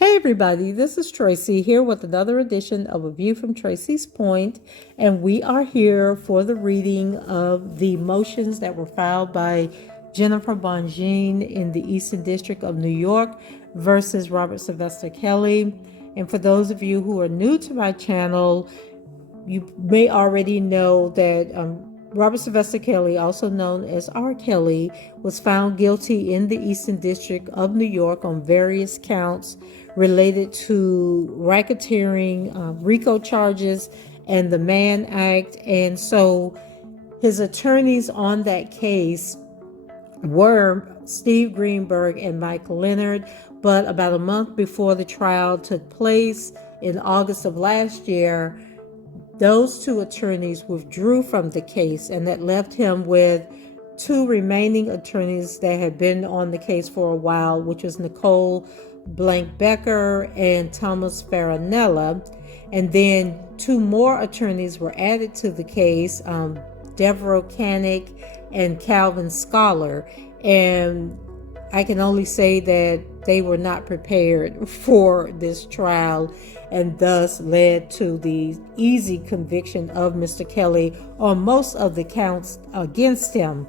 Hey everybody, this is Tracy here with another edition of A View from Tracy's Point, and we are here for the reading of the motions that were filed by Jennifer Bonjean in the Eastern District of New York versus Robert Sylvester Kelly. And for those of you who are new to my channel, you may already know that Robert Sylvester Kelly, also known as R. Kelly, was found guilty in the Eastern District of New York on various counts related to racketeering, RICO charges, and the Mann Act. And so his attorneys on that case were Steve Greenberg and Mike Leonard. But about a month before the trial took place in August of last year, those two attorneys withdrew from the case, and that left him with two remaining attorneys that had been on the case for a while, which was Nicole Blank-Becker and Thomas Farinella. And then two more attorneys were added to the case, Deborah Canick and Calvin Scholar. And I can only say that they were not prepared for this trial, and thus led to the easy conviction of Mr. Kelly on most of the counts against him.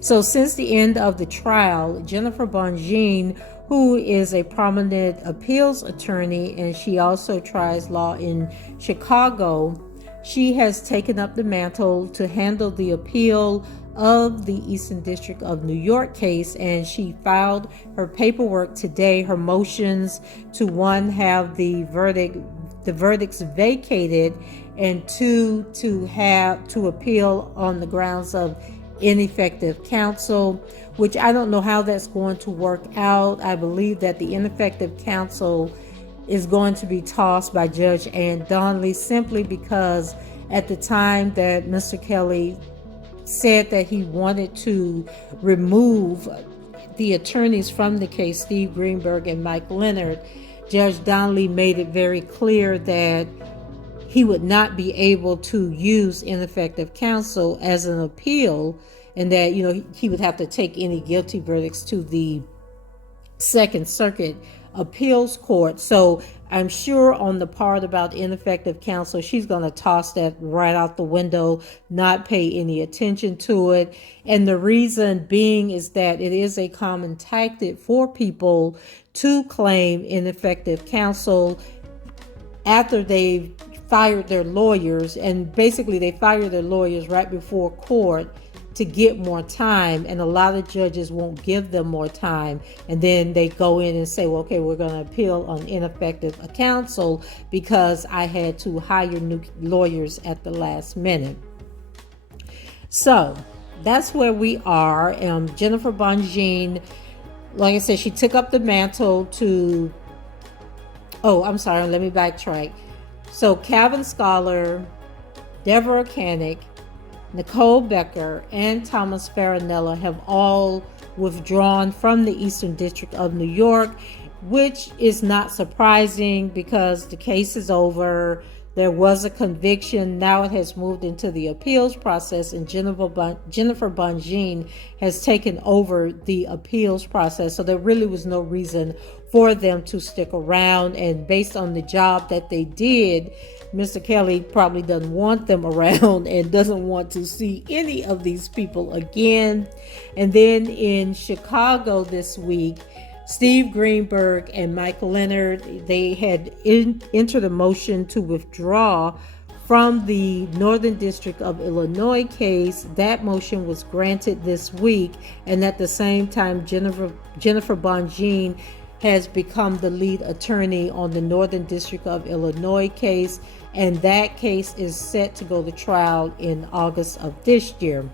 So since the end of the trial, Jennifer Bonjean, who is a prominent appeals attorney, and she also tries law in Chicago, she has taken up the mantle to handle the appeal of the Eastern District of New York case, and she filed her paperwork today, her motions to, one, have the verdicts vacated, and two, to appeal on the grounds of ineffective counsel, which I don't know how that's going to work out. I believe that the ineffective counsel is going to be tossed by Judge Ann Donnelly, simply because at the time that Mr. Kelly said that he wanted to remove the attorneys from the case, Steve Greenberg and Mike Leonard, Judge Donnelly made it very clear that he would not be able to use ineffective counsel as an appeal, and that, he would have to take any guilty verdicts to the Second Circuit Appeals Court. So I'm sure on the part about ineffective counsel, she's going to toss that right out the window, not pay any attention to it. And the reason being is that it is a common tactic for people to claim ineffective counsel after they've fired their lawyers, and basically they fire their lawyers right before court to get more time, and a lot of judges won't give them more time, and then they go in and say, well, okay, we're going to appeal on ineffective counsel because I had to hire new lawyers at the last minute. So that's where we are. Jennifer Bonjean, like I said, she took up the mantle to, let me backtrack. So Calvin Scholar, Deborah Canick, Nicole Becker, and Thomas Farinella have all withdrawn from the Eastern District of New York, which is not surprising because the case is over. There was a conviction. Now it has moved into the appeals process, and Jennifer Bonjean has taken over the appeals process. So there really was no reason for them to stick around. And based on the job that they did, Mr. Kelly probably doesn't want them around and doesn't want to see any of these people again. And then in Chicago this week, Steve Greenberg and Mike Leonard, they had entered a motion to withdraw from the Northern District of Illinois case. That motion was granted this week, and at the same time, Jennifer Bonjean has become the lead attorney on the Northern District of Illinois case, and that case is set to go to trial in August of this year.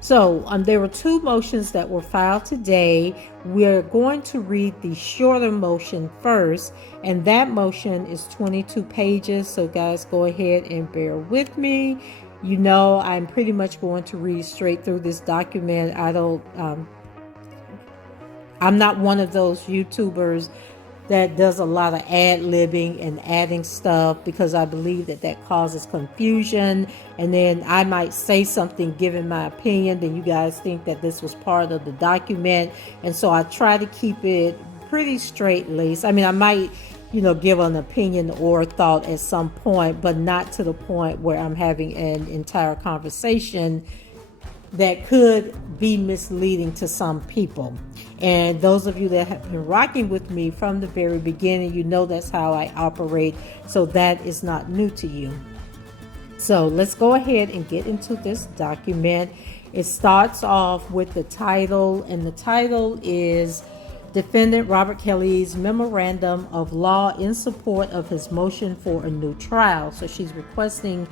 So there were two motions that were filed today. We're going to read the shorter motion first, and that motion is 22 pages. So guys, go ahead and bear with me. You know, I'm pretty much going to read straight through this document. I'm not one of those YouTubers that does a lot of ad-libbing and adding stuff, because I believe that that causes confusion, and then I might say something giving my opinion, then you guys think that this was part of the document. And so I try to keep it pretty straight-laced. I mean, I might, give an opinion or thought at some point, but not to the point where I'm having an entire conversation that could be misleading to some people. And those of you that have been rocking with me from the very beginning, you know that's how I operate. So that is not new to you. So let's go ahead and get into this document. It starts off with the title, and the title is Defendant Robert Kelly's Memorandum of Law in support of his motion for a new trial. So she's requesting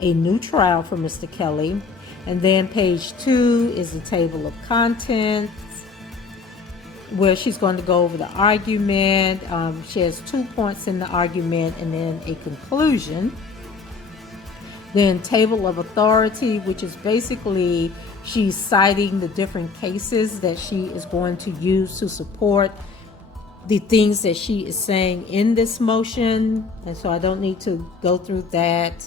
a new trial for Mr. Kelly. And then page 2 is the table of contents, where she's going to go over the argument. She has 2 points in the argument and then a conclusion. Then table of authority, which is basically she's citing the different cases that she is going to use to support the things that she is saying in this motion. And so I don't need to go through that.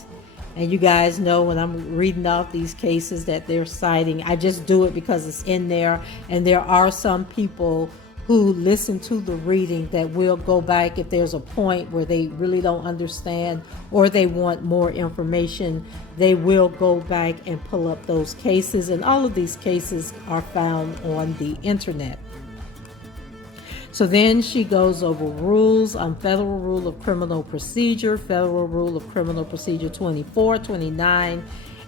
And you guys know when I'm reading off these cases that they're citing, I just do it because it's in there. And there are some people who listen to the reading that will go back if there's a point where they really don't understand or they want more information. They will go back and pull up those cases. And all of these cases are found on the internet. So then she goes over rules on Federal Rule of Criminal Procedure, Federal Rule of Criminal Procedure 24, 29,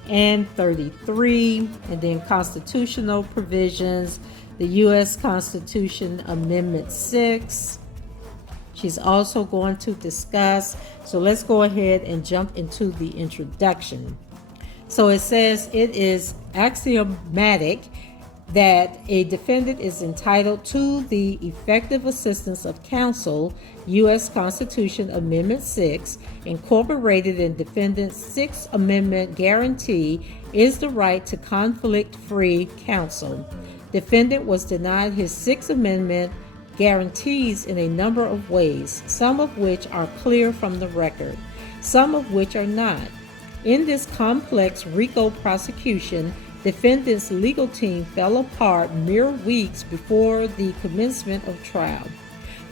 and 33, and then constitutional provisions, the U.S. Constitution Amendment 6. She's also going to discuss, so let's go ahead and jump into the introduction. So it says it is axiomatic that a defendant is entitled to the effective assistance of counsel. U.S. Constitution Amendment 6, incorporated in defendant's Sixth Amendment guarantee, is the right to conflict-free counsel. Defendant was denied his Sixth Amendment guarantees in a number of ways, some of which are clear from the record, some of which are not. In this complex RICO prosecution, defendant's legal team fell apart mere weeks before the commencement of trial.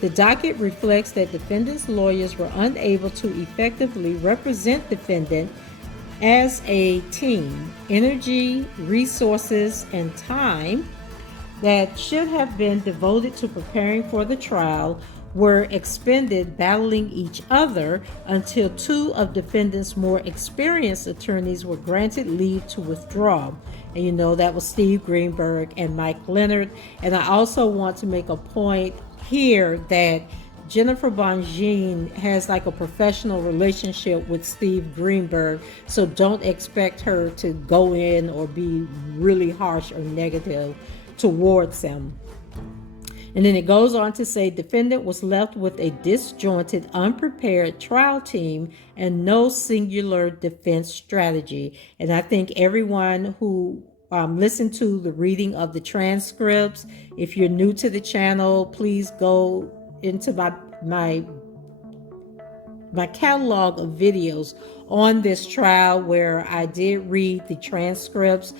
The docket reflects that defendant's lawyers were unable to effectively represent defendant as a team. Energy, resources, and time that should have been devoted to preparing for the trial were expended battling each other until two of defendant's more experienced attorneys were granted leave to withdraw. And you know that was Steve Greenberg and Mike Leonard. And I also want to make a point here that Jennifer Bonjean has like a professional relationship with Steve Greenberg, so don't expect her to go in or be really harsh or negative towards him. And then it goes on to say defendant was left with a disjointed, unprepared trial team and no singular defense strategy. And I think everyone who listened to the reading of the transcripts, if you're new to the channel, please go into my catalog of videos on this trial where I did read the transcripts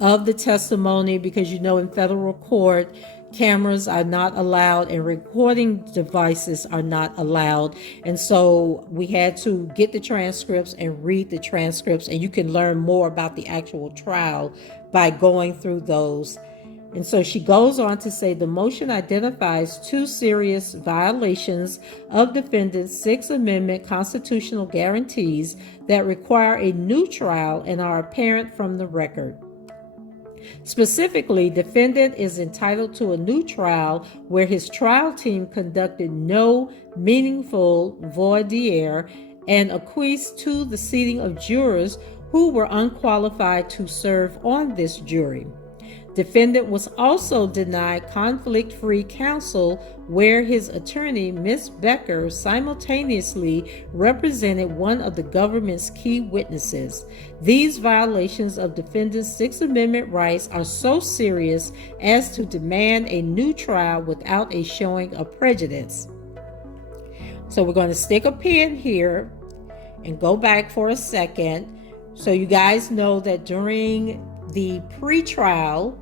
of the testimony, because you know in federal court cameras are not allowed and recording devices are not allowed. And so we had to get the transcripts and read the transcripts, and you can learn more about the actual trial by going through those. And so she goes on to say the motion identifies two serious violations of defendant's Sixth Amendment constitutional guarantees that require a new trial and are apparent from the record. Specifically, defendant is entitled to a new trial where his trial team conducted no meaningful voir dire and acquiesced to the seating of jurors who were unqualified to serve on this jury. Defendant was also denied conflict-free counsel where his attorney, Ms. Becker, simultaneously represented one of the government's key witnesses. These violations of defendant's Sixth Amendment rights are so serious as to demand a new trial without a showing of prejudice. So we're going to stick a pin here and go back for a second. So you guys know that during the pretrial,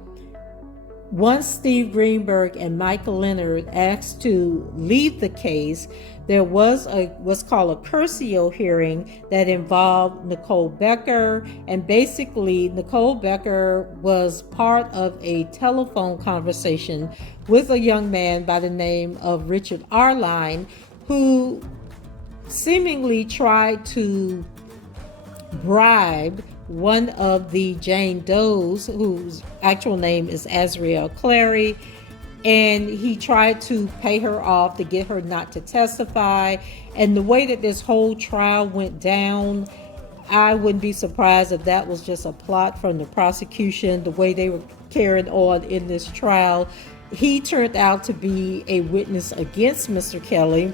once Steve Greenberg and Michael Leonard asked to leave the case, there was what's called a cursio hearing that involved Nicole Becker, and basically Nicole Becker was part of a telephone conversation with a young man by the name of Richard Arline, who seemingly tried to bribe one of the Jane Does, whose actual name is Ariel Clary, and he tried to pay her off to get her not to testify. And the way that this whole trial went down, I wouldn't be surprised if that was just a plot from the prosecution, the way they were carrying on in this trial. He turned out to be a witness against Mr. Kelly,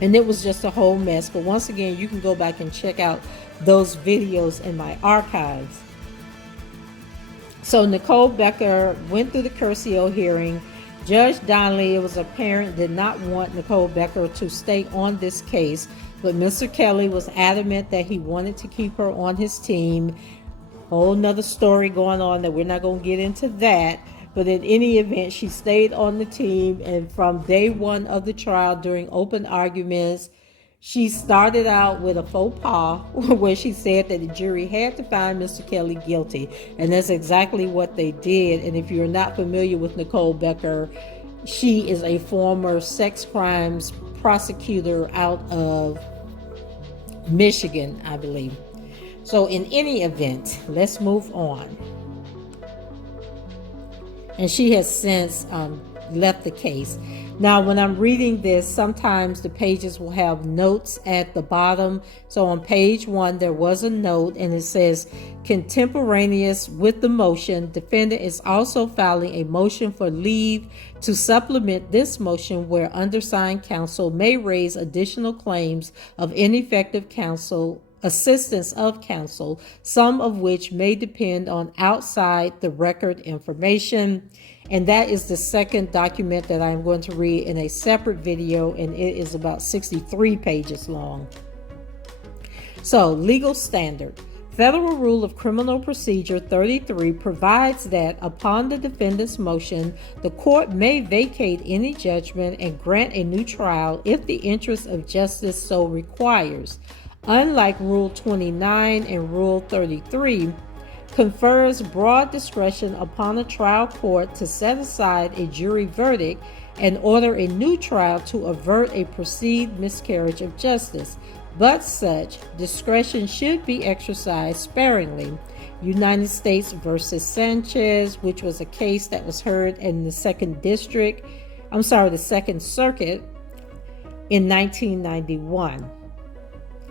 and it was just a whole mess. But once again, you can go back and check out those videos in my archives. So Nicole Becker went through the cursio hearing. Judge Donnelly, it was apparent, did not want Nicole Becker to stay on this case, but Mr. Kelly was adamant that he wanted to keep her on his team. Whole nother story going on that we're not going to get into that. But in any event, she stayed on the team, and from day one of the trial, during open arguments, she started out with a faux pas where she said that the jury had to find Mr. Kelly guilty, and that's exactly what they did. And if you're not familiar with Nicole Becker, she is a former sex crimes prosecutor out of Michigan, I believe. So in any event, let's move on. And she has since left the case. Now, when I'm reading this, sometimes the pages will have notes at the bottom. So on page 1, there was a note, and it says, contemporaneous with the motion, defendant is also filing a motion for leave to supplement this motion where undersigned counsel may raise additional claims of ineffective counsel, assistance of counsel, some of which may depend on outside the record information. And that is the second document that I'm going to read in a separate video, and it is about 63 pages long. So, legal standard. Federal Rule of Criminal Procedure 33 provides that upon the defendant's motion, the court may vacate any judgment and grant a new trial if the interest of justice so requires. Unlike Rule 29 and Rule 33, confers broad discretion upon a trial court to set aside a jury verdict and order a new trial to avert a perceived miscarriage of justice, but such discretion should be exercised sparingly. United States versus Sanchez, which was a case that was heard in the Second Circuit in 1991.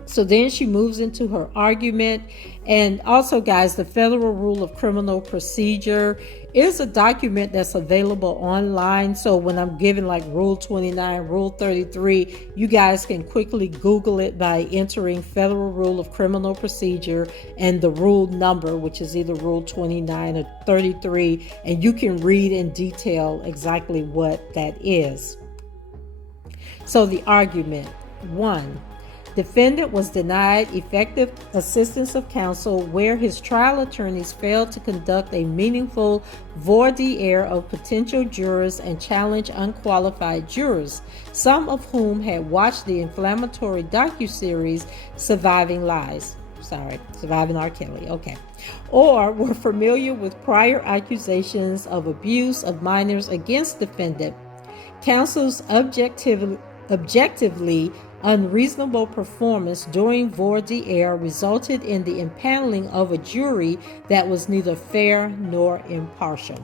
So then she moves into her argument. And also, guys, the Federal Rule of Criminal Procedure is a document that's available online. So when I'm giving like Rule 29, Rule 33, you guys can quickly Google it by entering Federal Rule of Criminal Procedure and the rule number, which is either Rule 29 or 33, and you can read in detail exactly what that is. So the argument, 1. Defendant was denied effective assistance of counsel where his trial attorneys failed to conduct a meaningful voir dire of potential jurors and challenge unqualified jurors, some of whom had watched the inflammatory docuseries Surviving R. Kelly, or were familiar with prior accusations of abuse of minors against defendant. Counsel's objectively unreasonable performance during voir dire resulted in the impaneling of a jury that was neither fair nor impartial.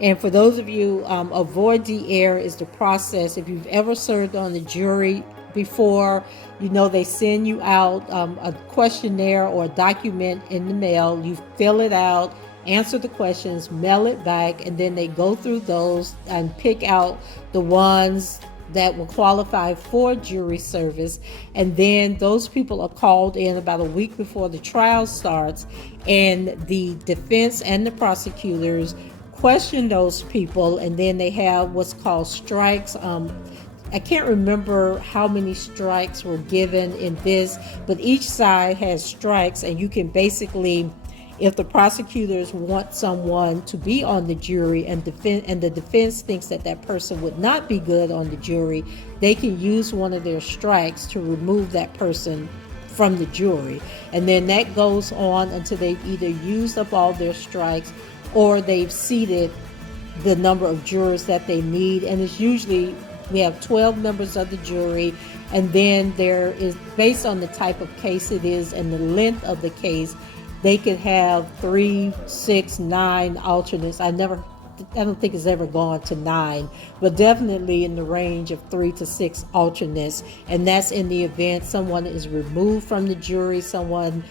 And for those of you, a voir dire is the process. If you've ever served on the jury, before, they send you out a questionnaire or a document in the mail. You fill it out, answer the questions, mail it back, and then they go through those and pick out the ones that will qualify for jury service. And then those people are called in about a week before the trial starts, and the defense and the prosecutors question those people, and then they have what's called strikes. I can't remember how many strikes were given in this, but each side has strikes, and you can basically, if the prosecutors want someone to be on the jury and the defense thinks that that person would not be good on the jury, they can use one of their strikes to remove that person from the jury. And then that goes on until they've either used up all their strikes or they've seated the number of jurors that they need. And it's usually, we have 12 members of the jury, and then there is, based on the type of case it is and the length of the case, they could have 3, 6, 9 alternates. I don't think it's ever gone to 9, but definitely in the range of 3 to 6 alternates. And that's in the event someone is removed from the jury, someone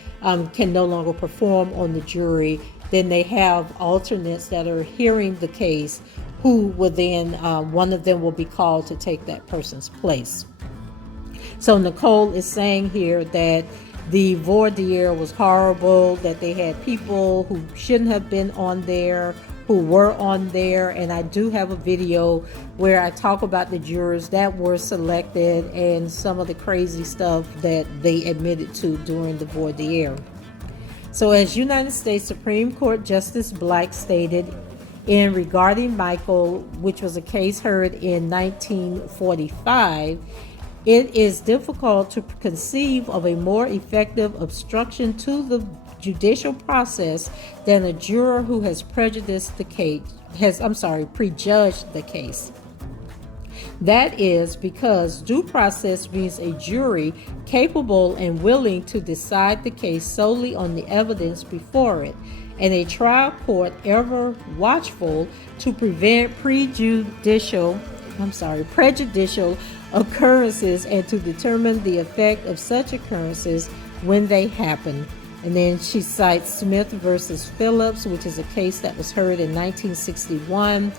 can no longer perform on the jury. Then they have alternates that are hearing the case, who will then, one of them will be called to take that person's place. So Nicole is saying here that the voir dire was horrible, that they had people who shouldn't have been on there, who were on there. And I do have a video where I talk about the jurors that were selected and some of the crazy stuff that they admitted to during the voir dire. So as United States Supreme Court Justice Black stated in regarding Michael, which was a case heard in 1945, it is difficult to conceive of a more effective obstruction to the judicial process than a juror who has prejudged the case. That is because due process means a jury capable and willing to decide the case solely on the evidence before it, and a trial court ever watchful to prevent prejudicial occurrences and to determine the effect of such occurrences when they happen. And then she cites Smith versus Phillips, which is a case that was heard in 1961.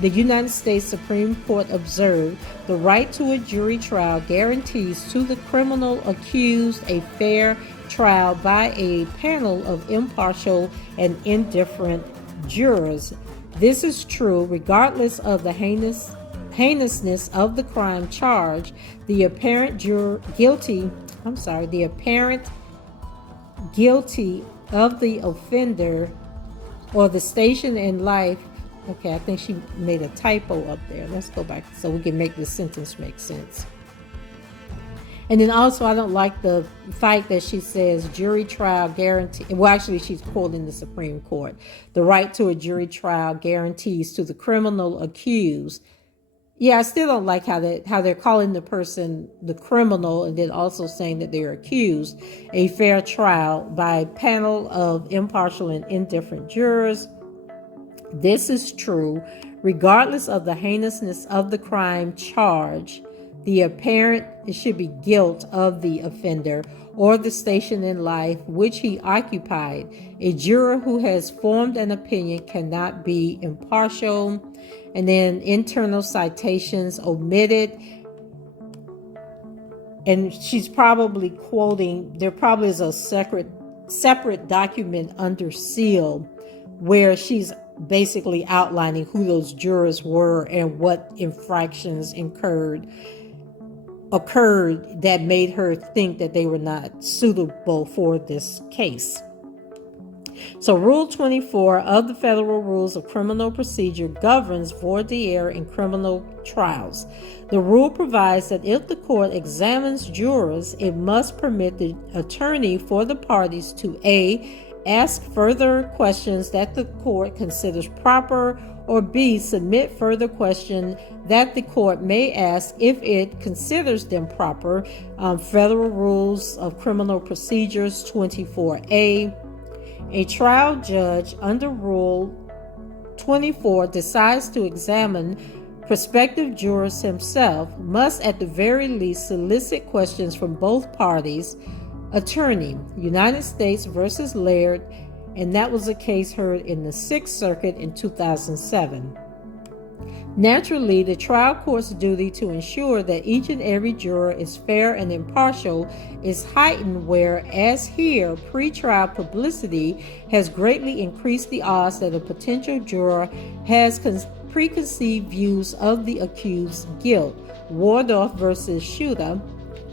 The United States Supreme Court observed the right to a jury trial guarantees to the criminal accused a fair trial by a panel of impartial and indifferent jurors. This is true regardless of the heinousness of the crime charged. The apparent guilty of the offender or the station in life. Okay, I think she made a typo up there. Let's go back so we can make this sentence make sense. And then also, I don't like the fact that she says jury trial guarantee. Well, actually, she's quoting the Supreme Court. The right to a jury trial guarantees to the criminal accused. Yeah, I still don't like how they're calling the person the criminal and then also saying that they're accused a fair trial by a panel of impartial and indifferent jurors. This is true regardless of the heinousness of the crime charge, the apparent guilt of the offender, or the station in life which he occupied. A juror who has formed an opinion cannot be impartial. And then internal citations omitted. And she's probably quoting, there probably is a separate document under seal where she's basically outlining who those jurors were and what infractions occurred that made her think that they were not suitable for this case. So Rule 24 of the Federal Rules of Criminal Procedure governs voir dire in criminal trials. The rule provides that if the court examines jurors, it must permit the attorney for the parties to A, ask further questions that the court considers proper, or B, submit further questions that the court may ask if it considers them proper. Federal Rules of Criminal Procedures 24A. A trial judge under Rule 24 decides to examine Prospective jurors himself must at the very least solicit questions from both parties. Attorney, United States versus Laird, and that was a case heard in the Sixth Circuit in 2007. Naturally, the trial court's duty to ensure that each and every juror is fair and impartial is heightened where, as here, pretrial publicity has greatly increased the odds that a potential juror has preconceived views of the accused's guilt. Wardorf versus Schutter,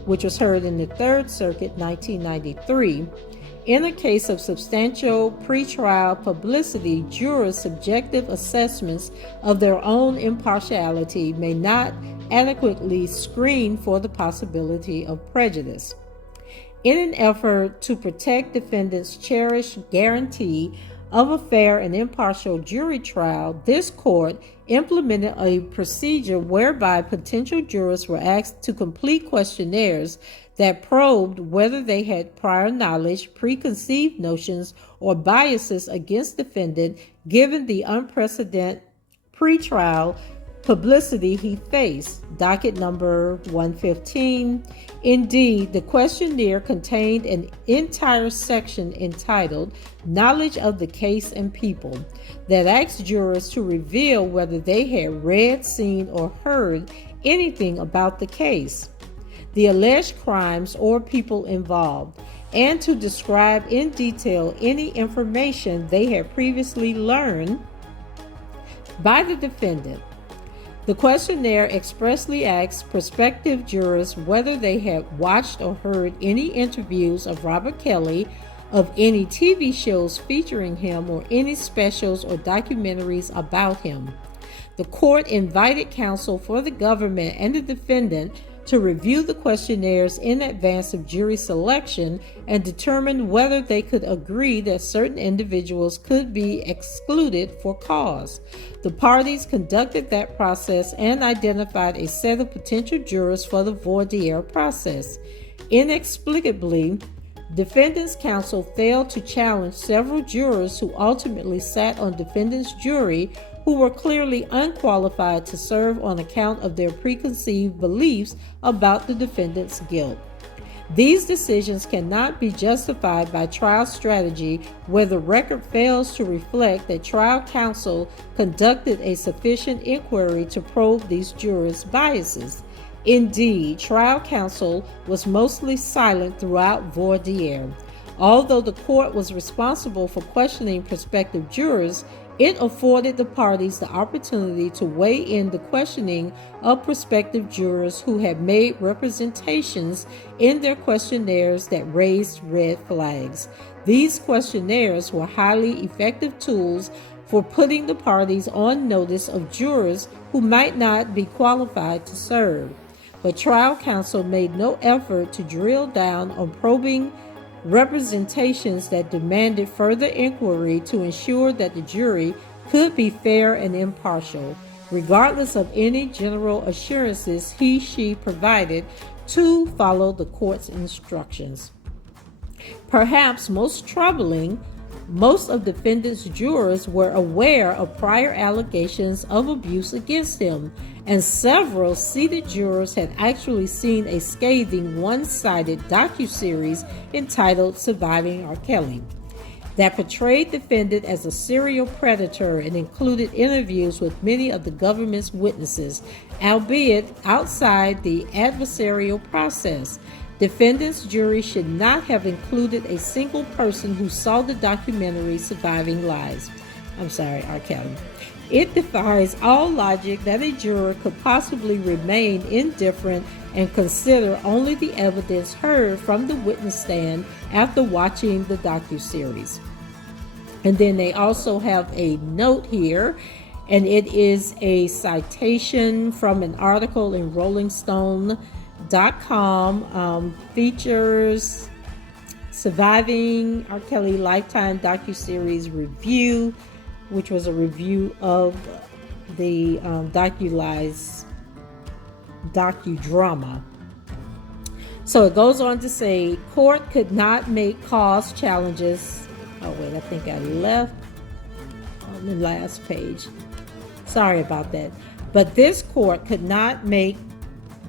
which was heard in the Third Circuit, 1993. In a case of substantial pretrial publicity, jurors' subjective assessments of their own impartiality may not adequately screen for the possibility of prejudice. In an effort to protect defendants' cherished guarantee of a fair and impartial jury trial, this court implemented a procedure whereby potential jurors were asked to complete questionnaires that probed whether they had prior knowledge, preconceived notions, or biases against defendant given the unprecedented pretrial publicity he faced. Docket number 115. Indeed, the questionnaire contained an entire section entitled Knowledge of the Case and People that asked jurors to reveal whether they had read, seen, or heard anything about the case, the alleged crimes or people involved, and to describe in detail any information they had previously learned by the defendant. The questionnaire expressly asked prospective jurors whether they had watched or heard any interviews of Robert Kelly, of any TV shows featuring him, or any specials or documentaries about him. The court invited counsel for the government and the defendant to review the questionnaires in advance of jury selection and determine whether they could agree that certain individuals could be excluded for cause. The parties conducted that process and identified a set of potential jurors for the voir dire process. Inexplicably, defendant's counsel failed to challenge several jurors who ultimately sat on defendant's jury who were clearly unqualified to serve on account of their preconceived beliefs about the defendant's guilt. These decisions cannot be justified by trial strategy where the record fails to reflect that trial counsel conducted a sufficient inquiry to probe these jurors' biases. Indeed, trial counsel was mostly silent throughout voir dire. Although the court was responsible for questioning prospective jurors, it afforded the parties the opportunity to weigh in the questioning of prospective jurors who had made representations in their questionnaires that raised red flags. These questionnaires were highly effective tools for putting the parties on notice of jurors who might not be qualified to serve. But trial counsel made no effort to drill down on probing representations that demanded further inquiry to ensure that the jury could be fair and impartial, regardless of any general assurances she provided to follow the court's instructions. Perhaps most troubling, most of defendant's jurors were aware of prior allegations of abuse against him, and several seated jurors had actually seen a scathing one-sided docuseries entitled Surviving R. Kelly that portrayed defendant as a serial predator and included interviews with many of the government's witnesses, albeit outside the adversarial process. Defendant's jury should not have included a single person who saw the documentary Surviving R. Kelly. It defies all logic that a juror could possibly remain indifferent and consider only the evidence heard from the witness stand after watching the docuseries. And then they also have a note here, and it is a citation from an article in rollingstone.com, features Surviving R. Kelly Lifetime Docuseries Review, which was a review of the docudrama. So it goes on to say, court could not make cause challenges. Oh wait, I think I left on the last page. Sorry about that. But this court could not make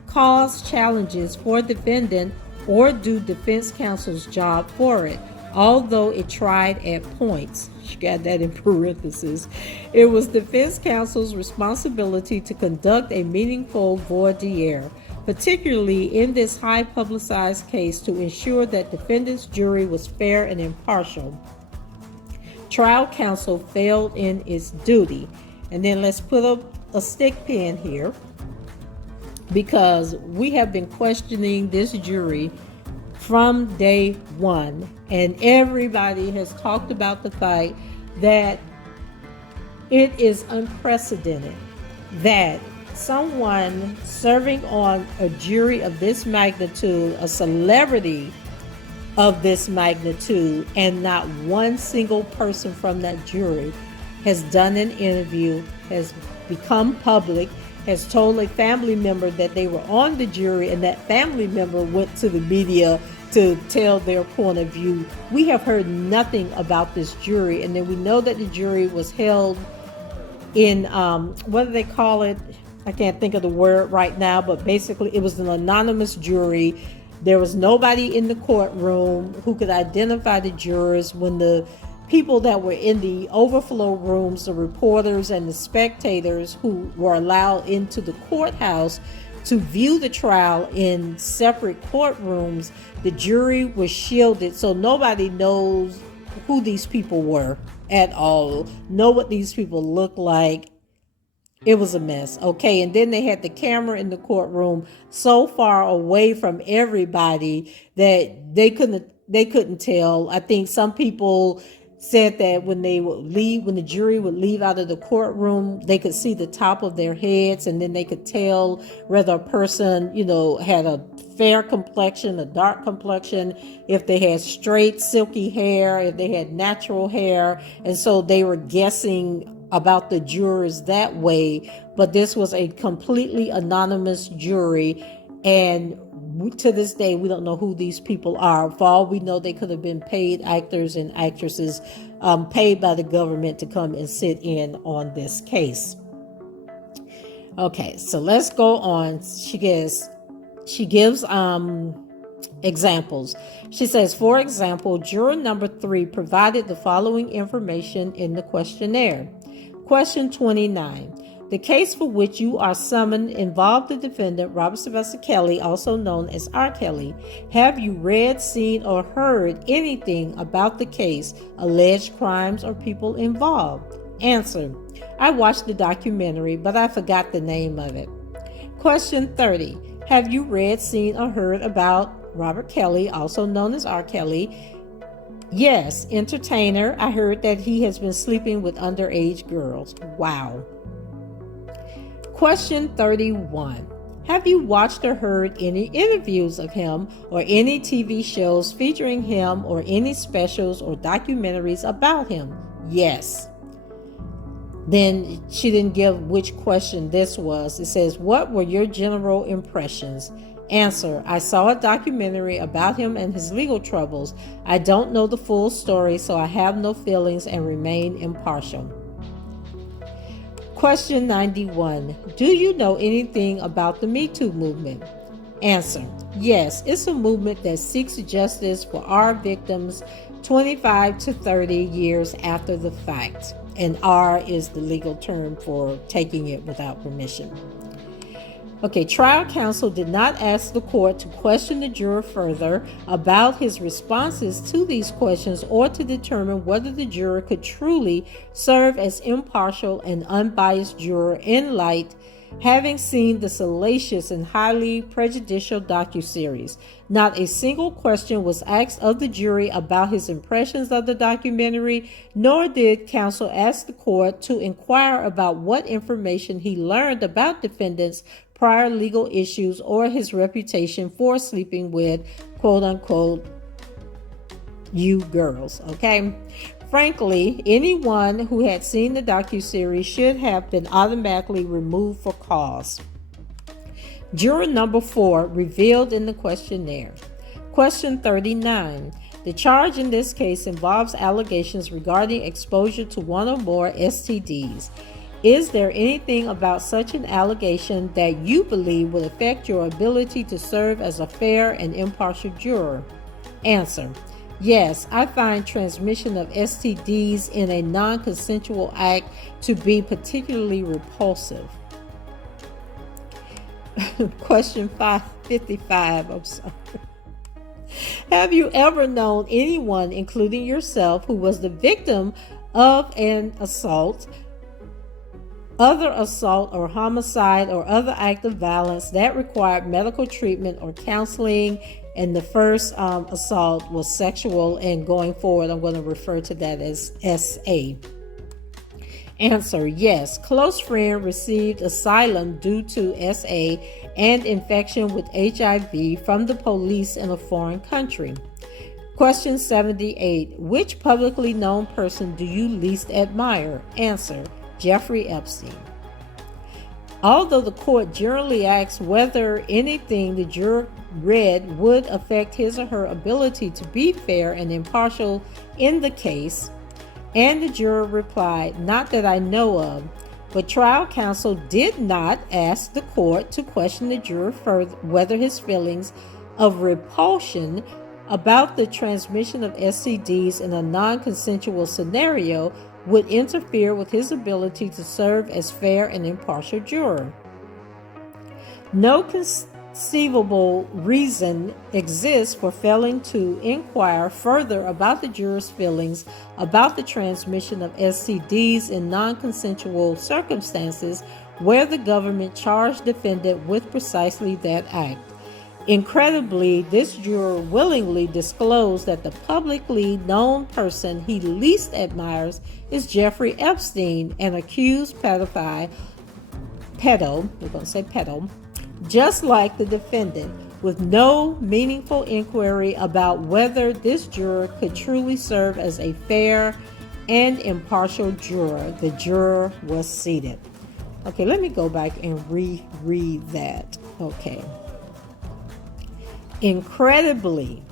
cause challenges for defendant or do defense counsel's job for it, although it tried at points. She got that in parentheses. It was defense counsel's responsibility to conduct a meaningful voir dire, particularly in this high publicized case, to ensure that defendant's jury was fair and impartial. Trial counsel failed in its duty. And then let's put up a stick pin here, because we have been questioning this jury from day one, and everybody has talked about the fact that it is unprecedented that someone serving on a jury of this magnitude, a celebrity of this magnitude, and not one single person from that jury has done an interview, has become public, has told a family member that they were on the jury, and that family member went to the media to tell their point of view. We have heard nothing about this jury, and then we know that the jury was held in, what do they call it? I can't think of the word right now, but basically it was an anonymous jury. There was nobody in the courtroom who could identify the jurors. When the people that were in the overflow rooms, the reporters and the spectators who were allowed into the courthouse to view the trial in separate courtrooms, the jury was shielded, so nobody knows who these people were at all, know what these people look like. It was a mess. Okay. And then they had the camera in the courtroom so far away from everybody that they couldn't tell. I think some people said that when the jury would leave out of the courtroom, they could see the top of their heads, and then they could tell whether a person, had a fair complexion, a dark complexion, if they had straight, silky hair, if they had natural hair. And so they were guessing about the jurors that way. But this was a completely anonymous jury, and to this day we don't know who these people are. For all we know, they could have been paid actors and actresses, paid by the government to come and sit in on this case. Okay, so let's go on. She gives examples. She says, for example, juror number 3 provided the following information in the questionnaire. Question 29. The case for which you are summoned involved the defendant, Robert Sylvester Kelly, also known as R. Kelly. Have you read, seen, or heard anything about the case, alleged crimes, or people involved? Answer. I watched the documentary, but I forgot the name of it. Question 30. Have you read, seen, or heard about Robert Kelly, also known as R. Kelly? Yes, entertainer. I heard that he has been sleeping with underage girls. Wow. Question 31. Have you watched or heard any interviews of him or any TV shows featuring him or any specials or documentaries about him? Yes. Then she didn't give which question this was. It says, what were your general impressions? Answer. I saw a documentary about him and his legal troubles. I don't know the full story, so I have no feelings and remain impartial. Question 91. Do you know anything about the Me Too movement? Answer. Yes, it's a movement that seeks justice for our victims 25 to 30 years after the fact. And R is the legal term for taking it without permission. Okay, trial counsel did not ask the court to question the juror further about his responses to these questions or to determine whether the juror could truly serve as impartial and unbiased juror in light having seen the salacious and highly prejudicial docuseries. Not a single question was asked of the jury about his impressions of the documentary, nor did counsel ask the court to inquire about what information he learned about defendants' prior legal issues or his reputation for sleeping with quote-unquote you girls. Okay. Frankly, anyone who had seen the docuseries should have been automatically removed for cause. Juror number 4 revealed in the questionnaire. Question 39. The charge in this case involves allegations regarding exposure to one or more STDs. Is there anything about such an allegation that you believe would affect your ability to serve as a fair and impartial juror? Answer: yes, I find transmission of STDs in a non-consensual act to be particularly repulsive. Question 555, I'm sorry. Have you ever known anyone, including yourself, who was the victim of an assault, other assault or homicide or other act of violence that required medical treatment or counseling, and the first assault was sexual, and going forward I'm going to refer to that as SA? Answer: yes. Close friend received asylum due to SA and infection with HIV from the police in a foreign country. Question 78. Which publicly known person do you least admire? Answer: Jeffrey Epstein. Although the court generally asks whether anything the juror read would affect his or her ability to be fair and impartial in the case, and the juror replied, "Not that I know of," but trial counsel did not ask the court to question the juror further whether his feelings of repulsion about the transmission of STDs in a non-consensual scenario would interfere with his ability to serve as fair and impartial juror. No conceivable reason exists for failing to inquire further about the juror's feelings about the transmission of STDs in non-consensual circumstances where the government charged defendant with precisely that act. Incredibly, this juror willingly disclosed that the publicly known person he least admires is Jeffrey Epstein, an accused pedo, we're going to say pedo, just like the defendant, with no meaningful inquiry about whether this juror could truly serve as a fair and impartial juror. The juror was seated. Okay, let me go back and reread that. Okay. Incredibly,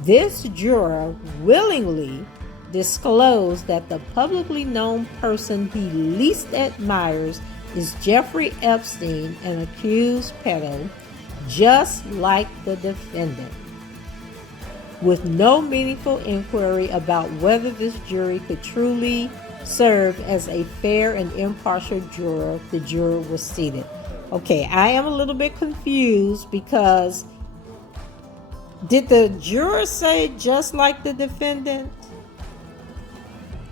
this juror willingly disclosed that the publicly known person he least admires is Jeffrey Epstein, an accused pedo, just like the defendant, with no meaningful inquiry about whether this jury could truly serve as a fair and impartial juror. The juror was seated. Okay, I am a little bit confused because did the juror say just like the defendant?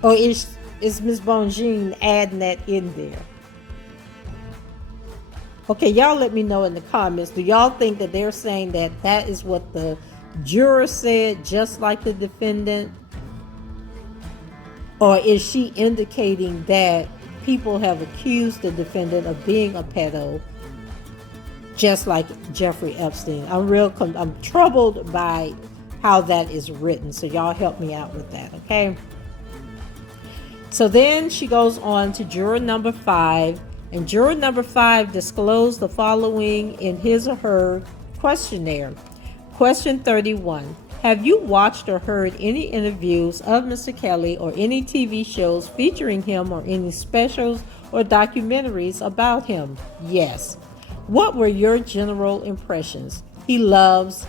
Or is Ms. Bonjean adding that in there? Okay, y'all let me know in the comments. Do y'all think that they're saying that that is what the juror said, just like the defendant? Or is she indicating that people have accused the defendant of being a pedo, just like Jeffrey Epstein? I'm troubled by how that is written, so y'all help me out with that, okay? So then she goes on to juror number 5, and juror number 5 disclosed the following in his or her questionnaire. Question 31. Have you watched or heard any interviews of Mr. Kelly or any TV shows featuring him or any specials or documentaries about him? Yes. What were your general impressions? He loves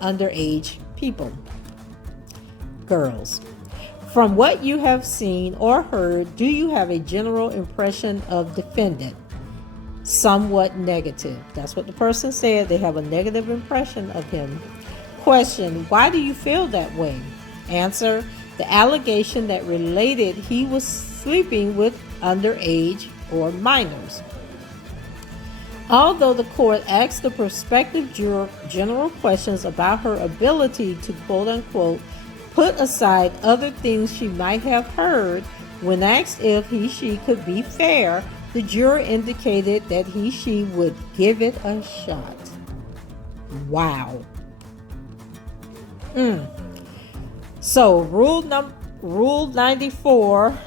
underage people. Girls. From what you have seen or heard, do you have a general impression of defendant? Somewhat negative. That's what the person said. They have a negative impression of him. Question: why do you feel that way? Answer: the allegation that related he was sleeping with underage or minors. Although the court asked the prospective juror general questions about her ability to quote-unquote put aside other things she might have heard, when asked if he/she could be fair, the juror indicated that he/she would give it a shot. Wow. So Rule 94,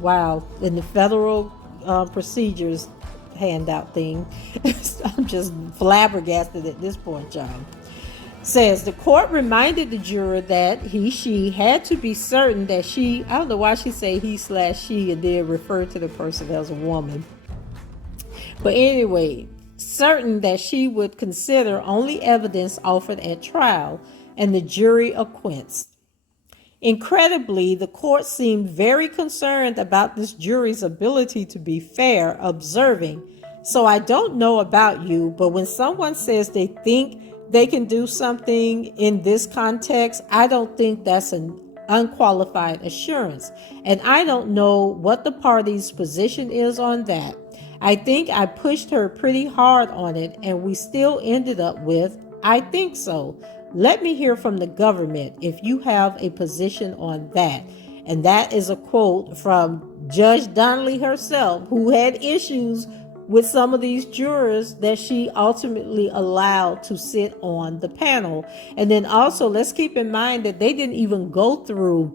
wow, in the federal procedures handout thing. I'm just flabbergasted at this point, y'all. Says the court reminded the juror that she had to be certain that I don't know why she say he/she and then refer to the person as a woman. But anyway, certain that she would consider only evidence offered at trial, and the jury acquits. Incredibly, the court seemed very concerned about this jury's ability to be fair, observing, "So I don't know about you, but when someone says they think they can do something in this context, I don't think that's an unqualified assurance. And I don't know what the party's position is on that. I think I pushed her pretty hard on it, and we still ended up with, I think so. Let me hear from the government if you have a position on that." And that is a quote from Judge Donnelly herself, who had issues with some of these jurors that she ultimately allowed to sit on the panel. And then also, let's keep in mind that they didn't even go through,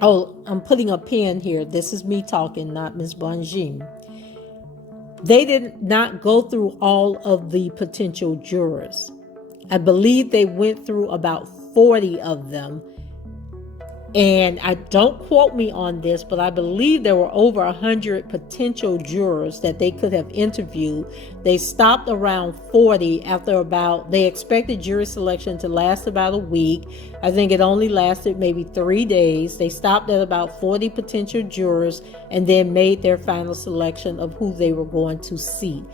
I'm putting a pin here. This is me talking, not Ms. Bonjean. They did not go through all of the potential jurors. I believe they went through about 40 of them. And I don't quote me on this, but I believe there were over 100 potential jurors that they could have interviewed. They stopped around 40 they expected jury selection to last about a week. I think it only lasted maybe 3 days. They stopped at about 40 potential jurors and then made their final selection of who they were going to seat,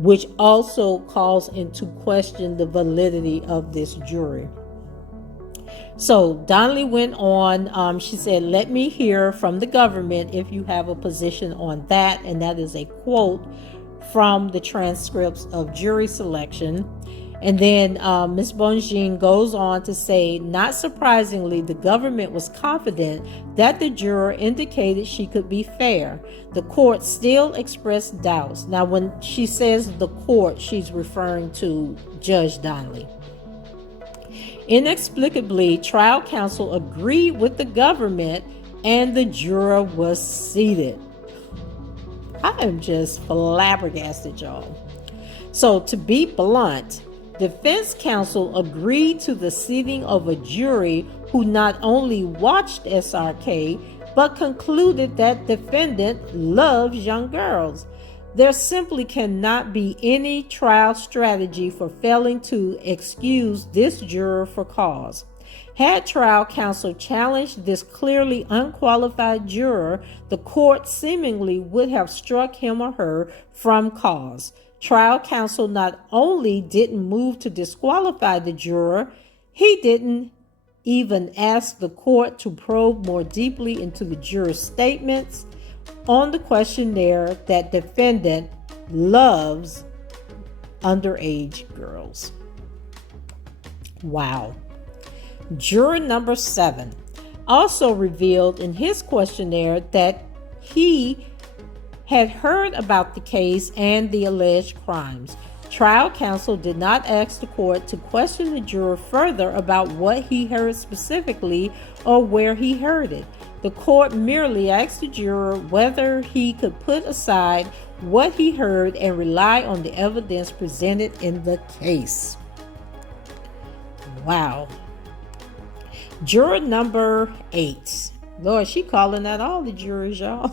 which also calls into question the validity of this jury. So Donnelly went on. She said, "Let me hear from the government if you have a position on that." And that is a quote from the transcripts of jury selection. And then Ms. Bonjean goes on to say, "Not surprisingly, the government was confident that the juror indicated she could be fair. The court still expressed doubts." Now, when she says the court, she's referring to Judge Donnelly. Inexplicably, trial counsel agreed with the government and the juror was seated. I am just flabbergasted, y'all. So, to be blunt, defense counsel agreed to the seating of a jury who not only watched SRK, but concluded that defendant loves young girls. There simply cannot be any trial strategy for failing to excuse this juror for cause. Had trial counsel challenged this clearly unqualified juror, the court seemingly would have struck him or her from cause. Trial counsel not only didn't move to disqualify the juror, he didn't even ask the court to probe more deeply into the juror's statements on the questionnaire that defendant loves underage girls. Wow. Juror number 7 also revealed in his questionnaire that he had heard about the case and the alleged crimes. Trial counsel did not ask the court to question the juror further about what he heard specifically or where he heard it. The court merely asked the juror whether he could put aside what he heard and rely on the evidence presented in the case. Wow. Juror number 8. Lord, she calling out all the jurors, y'all.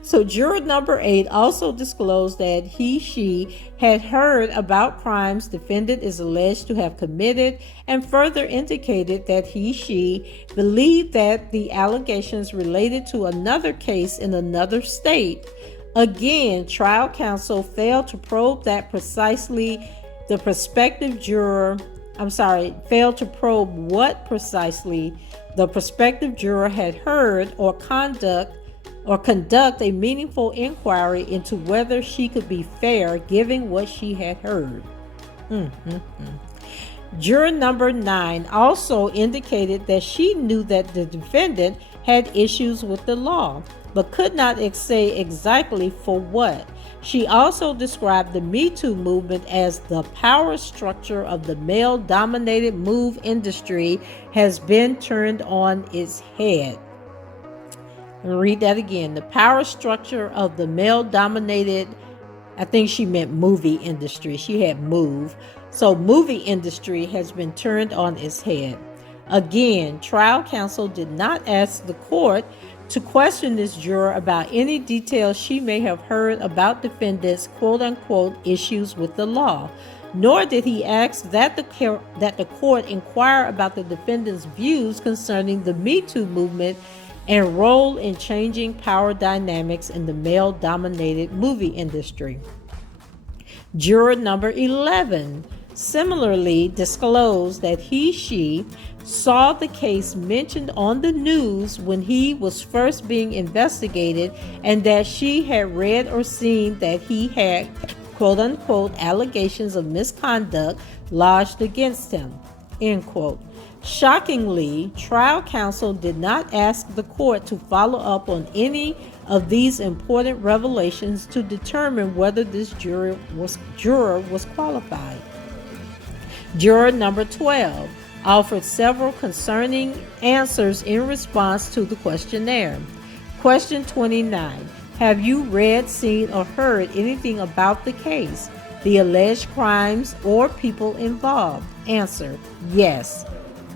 So juror number 8 also disclosed that she had heard about crimes defendant is alleged to have committed, and further indicated that she believed that the allegations related to another case in another state. Again, trial counsel failed to probe that precisely the prospective juror, failed to probe what precisely the prospective juror had heard or conduct a meaningful inquiry into whether she could be fair given what she had heard. Juror number 9 also indicated that she knew that the defendant had issues with the law, but could not say exactly for what. She also described the Me Too movement as the power structure of the male-dominated move industry has been turned on its head. Read that again. The power structure of the male-dominated, I think she meant movie industry. She had move. So movie industry has been turned on its head. Again, trial counsel did not ask the court to question this juror about any details she may have heard about defendants' quote-unquote issues with the law, nor did he ask that the court inquire about the defendant's views concerning the Me Too movement and role in changing power dynamics in the male-dominated movie industry. Juror number 11 similarly disclosed that she saw the case mentioned on the news when he was first being investigated, and that she had read or seen that he had quote-unquote allegations of misconduct lodged against him, end quote. Shockingly, trial counsel did not ask the court to follow up on any of these important revelations to determine whether this juror was qualified. Juror number 12 offered several concerning answers in response to the questionnaire. Question 29. Have you read, seen, or heard anything about the case, the alleged crimes, or people involved? Answer: yes.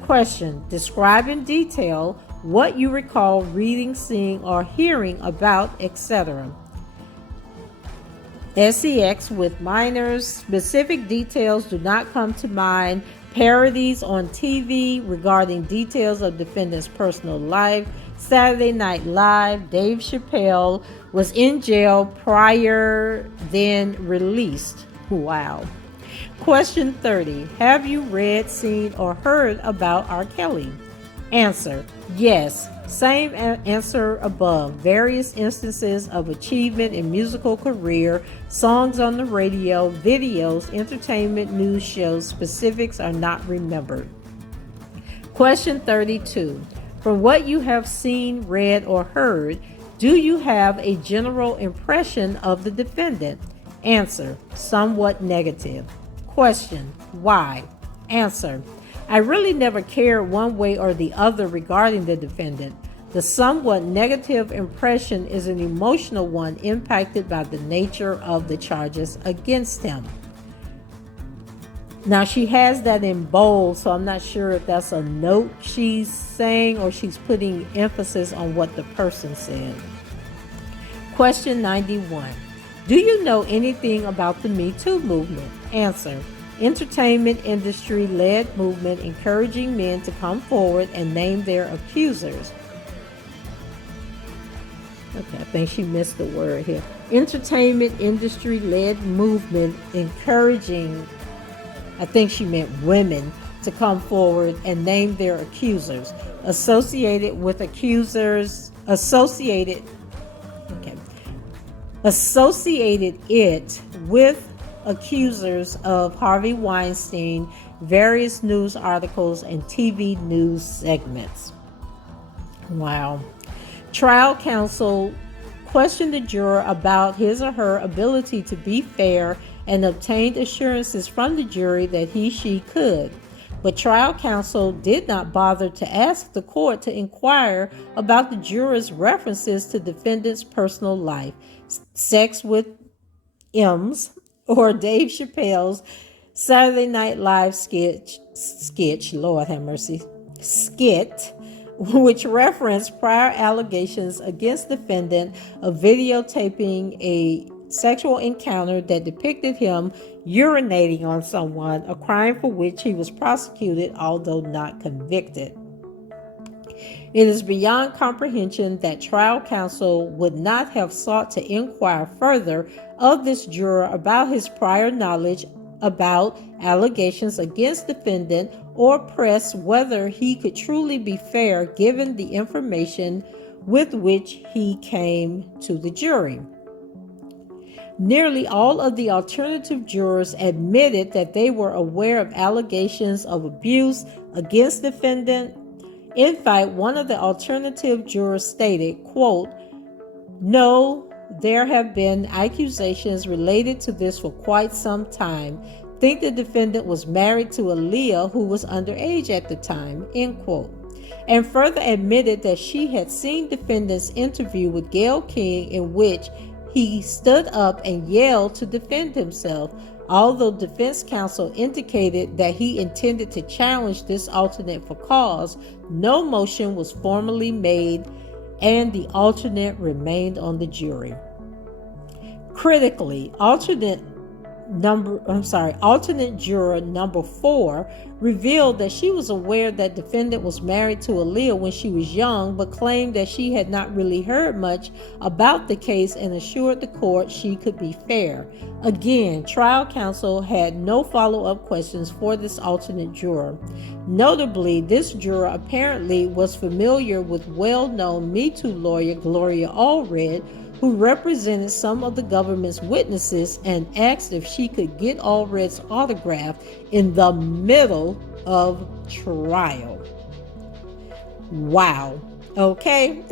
Question: describe in detail what you recall reading, seeing, or hearing about, etc. SEX with minors. Specific details do not come to mind. Parodies on TV regarding details of defendant's personal life. Saturday Night Live. Dave Chappelle was in jail prior, then released. Wow. Question 30. Have you read, seen, or heard about R. Kelly? Answer: yes. Same answer above. Various instances of achievement in musical career, songs on the radio, videos, entertainment, news shows. Specifics are not remembered. Question 32. From what you have seen, read, or heard, do you have a general impression of the defendant? Answer: somewhat negative. Question: why? Answer: I really never cared one way or the other regarding the defendant. The somewhat negative impression is an emotional one impacted by the nature of the charges against him. Now she has that in bold, so I'm not sure if that's a note she's saying or she's putting emphasis on what the person said. Question 91. Do you know anything about the Me Too movement? Answer: entertainment industry led movement encouraging men to come forward and name their accusers. Okay, I think she missed the word here. Entertainment industry led movement encouraging, I think she meant women, to come forward and name their accusers. Associated it with accusers of Harvey Weinstein, various news articles, and TV news segments. Wow. Trial counsel questioned the juror about his or her ability to be fair and obtained assurances from the jury that she could. But trial counsel did not bother to ask the court to inquire about the juror's references to defendant's personal life, sex with M's, or Dave Chappelle's Saturday Night Live skit, Lord have mercy, skit, which referenced prior allegations against defendant of videotaping a sexual encounter that depicted him urinating on someone, a crime for which he was prosecuted although not convicted. It is beyond comprehension that trial counsel would not have sought to inquire further of this juror about his prior knowledge about allegations against defendant, or press whether he could truly be fair given the information with which he came to the jury. Nearly all of the alternative jurors admitted that they were aware of allegations of abuse against defendant. In fact, one of the alternative jurors stated, quote, "No, there have been accusations related to this for quite some time. Think the defendant was married to Aaliyah, who was underage at the time," end quote. And further admitted that she had seen defendant's interview with Gayle King, in which he stood up and yelled to defend himself. Although defense counsel indicated that he intended to challenge this alternate for cause, no motion was formally made and the alternate remained on the jury. Critically, alternate juror number 4 revealed that she was aware that defendant was married to Aaliyah when she was young, but claimed that she had not really heard much about the case and assured the court she could be fair. Again, trial counsel had no follow-up questions for this alternate juror. Notably, this juror apparently was familiar with well-known Me Too lawyer Gloria Allred, who represented some of the government's witnesses, and asked if she could get Allred's autograph in the middle of trial. Wow. Okay.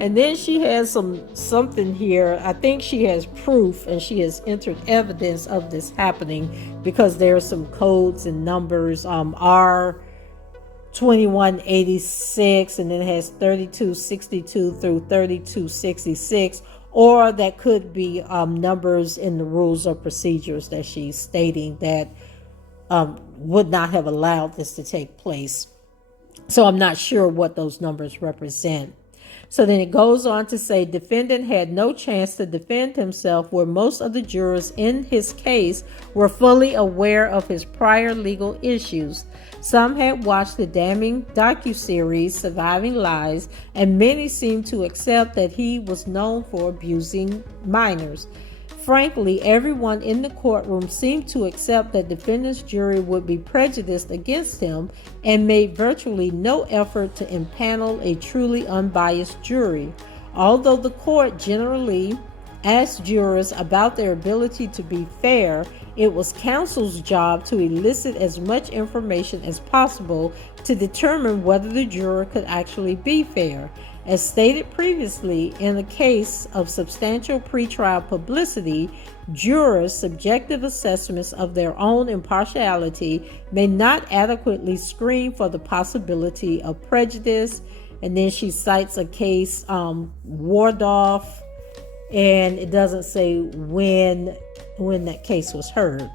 And then she has something here. I think she has proof, and she has entered evidence of this happening, because there are some codes and numbers. R2186, and then it has 3262 through 3266. Or that could be numbers in the rules or procedures that she's stating that would not have allowed this to take place. So I'm not sure what those numbers represent. So then it goes on to say, defendant had no chance to defend himself, where most of the jurors in his case were fully aware of his prior legal issues. Some had watched the damning docuseries Surviving Lies, and many seemed to accept that he was known for abusing minors. Frankly, everyone in the courtroom seemed to accept that defendant's jury would be prejudiced against him, and made virtually no effort to impanel a truly unbiased jury. Although the court generally asked jurors about their ability to be fair, it was counsel's job to elicit as much information as possible to determine whether the juror could actually be fair. As stated previously, in the case of substantial pretrial publicity, jurors' subjective assessments of their own impartiality may not adequately screen for the possibility of prejudice. And then she cites a case, Wardorf, and it doesn't say when that case was heard.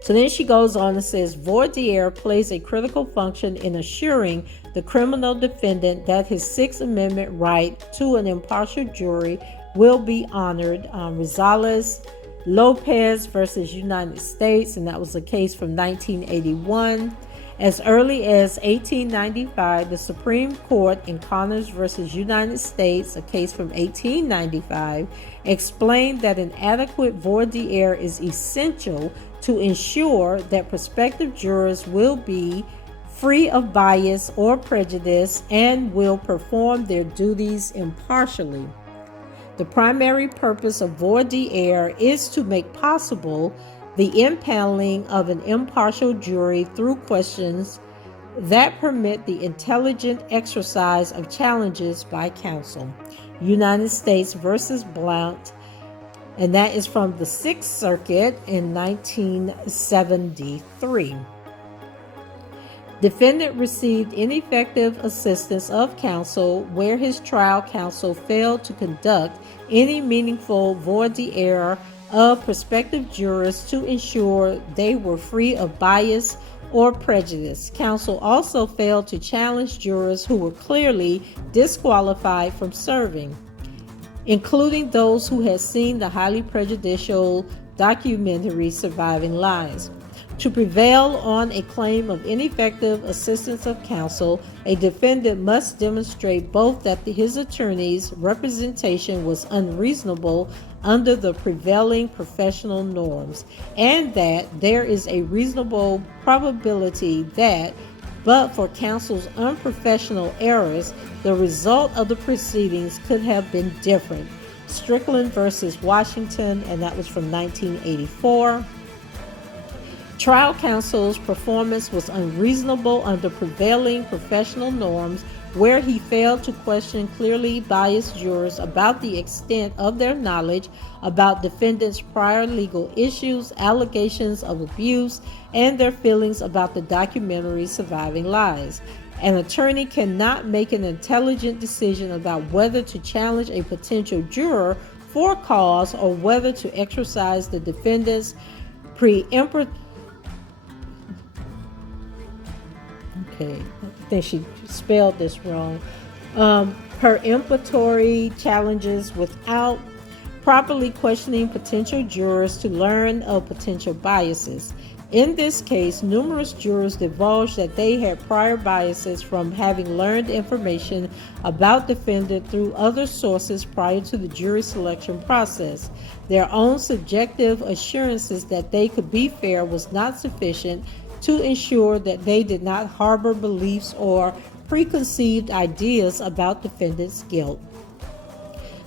So then she goes on and says, voir dire plays a critical function in assuring the criminal defendant that his Sixth Amendment right to an impartial jury will be honored. Rosales Lopez versus United States, and that was a case from 1981. As early as 1895, the Supreme Court in Connors versus United States, a case from 1895, explained that an adequate voir dire is essential to ensure that prospective jurors will be free of bias or prejudice and will perform their duties impartially. The primary purpose of voir dire is to make possible the impaneling of an impartial jury through questions that permit the intelligent exercise of challenges by counsel. United States versus Blount, and that is from the Sixth Circuit in 1973. Defendant received ineffective assistance of counsel where his trial counsel failed to conduct any meaningful voir dire of prospective jurors to ensure they were free of bias or prejudice. Counsel also failed to challenge jurors who were clearly disqualified from serving, including those who had seen the highly prejudicial documentary Surviving Lies. To prevail on a claim of ineffective assistance of counsel, a defendant must demonstrate both that his attorney's representation was unreasonable under the prevailing professional norms, and that there is a reasonable probability that, but for counsel's unprofessional errors, the result of the proceedings could have been different. Strickland versus Washington, and that was from 1984. Trial counsel's performance was unreasonable under prevailing professional norms, where he failed to question clearly biased jurors about the extent of their knowledge about defendants' prior legal issues, allegations of abuse, and their feelings about the documentary Surviving Lies. An attorney cannot make an intelligent decision about whether to challenge a potential juror for cause or whether to exercise the defendant's preemptory. Okay, I think she spelled this wrong. Peremptory challenges without properly questioning potential jurors to learn of potential biases. In this case, numerous jurors divulged that they had prior biases from having learned information about defendant through other sources prior to the jury selection process. Their own subjective assurances that they could be fair was not sufficient to ensure that they did not harbor beliefs or preconceived ideas about defendant's guilt.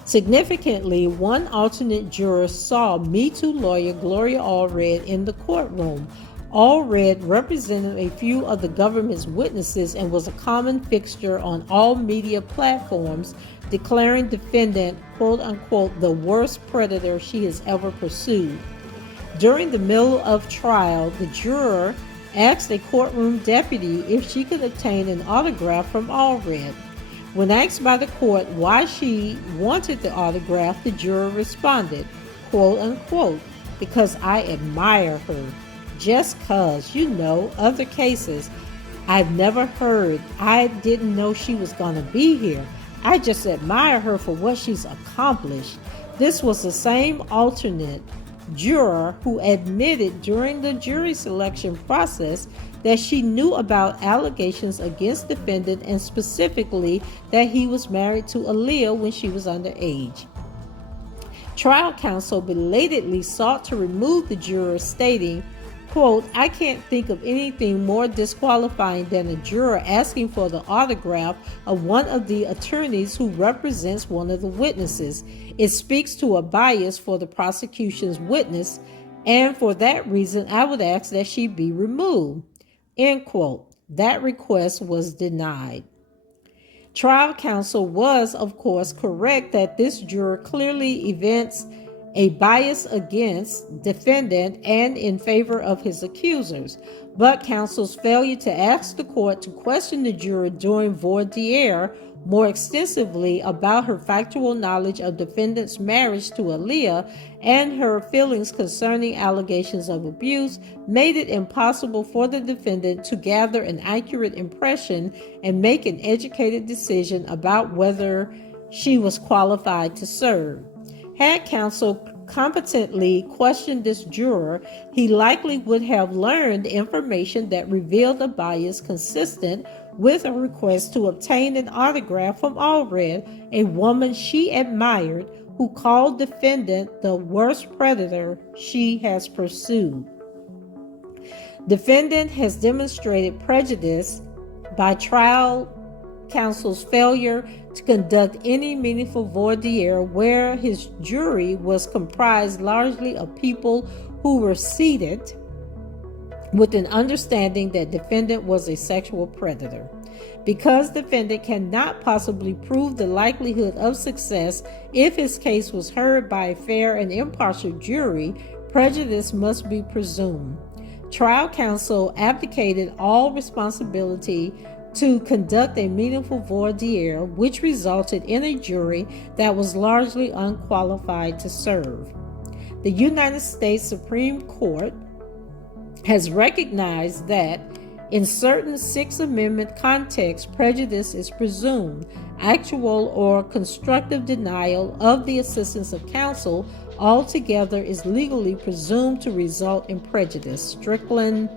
Significantly, one alternate juror saw Me Too lawyer Gloria Allred in the courtroom. Allred represented a few of the government's witnesses and was a common fixture on all media platforms, declaring defendant, quote unquote, the worst predator she has ever pursued. During the middle of trial, the juror asked a courtroom deputy if she could obtain an autograph from Allred. When asked by the court why she wanted the autograph, the juror responded, quote unquote, because I admire her. Just 'cause, other cases I've never heard. I didn't know she was going to be here. I just admire her for what she's accomplished. This was the same alternate juror who admitted during the jury selection process that she knew about allegations against defendant and specifically that he was married to Aaliyah when she was underage. Trial counsel belatedly sought to remove the juror, stating, quote, I can't think of anything more disqualifying than a juror asking for the autograph of one of the attorneys who represents one of the witnesses. It speaks to a bias for the prosecution's witness, and for that reason, I would ask that she be removed. End quote. That request was denied. Trial counsel was, of course, correct that this juror clearly evinced a bias against defendant and in favor of his accusers, but counsel's failure to ask the court to question the juror during voir dire more extensively about her factual knowledge of defendant's marriage to Aaliyah and her feelings concerning allegations of abuse made it impossible for the defendant to gather an accurate impression and make an educated decision about whether she was qualified to serve. Had counsel competently questioned this juror, he likely would have learned information that revealed a bias consistent with a request to obtain an autograph from Allred, a woman she admired, who called defendant the worst predator she has pursued. Defendant has demonstrated prejudice by trial counsel's failure to conduct any meaningful voir dire where his jury was comprised largely of people who were seated with an understanding that defendant was a sexual predator. Because defendant cannot possibly prove the likelihood of success if his case was heard by a fair and impartial jury, prejudice must be presumed. Trial counsel abdicated all responsibility to conduct a meaningful voir dire, which resulted in a jury that was largely unqualified to serve. The United States Supreme Court has recognized that in certain Sixth Amendment contexts, prejudice is presumed. Actual or constructive denial of the assistance of counsel altogether is legally presumed to result in prejudice. Strickland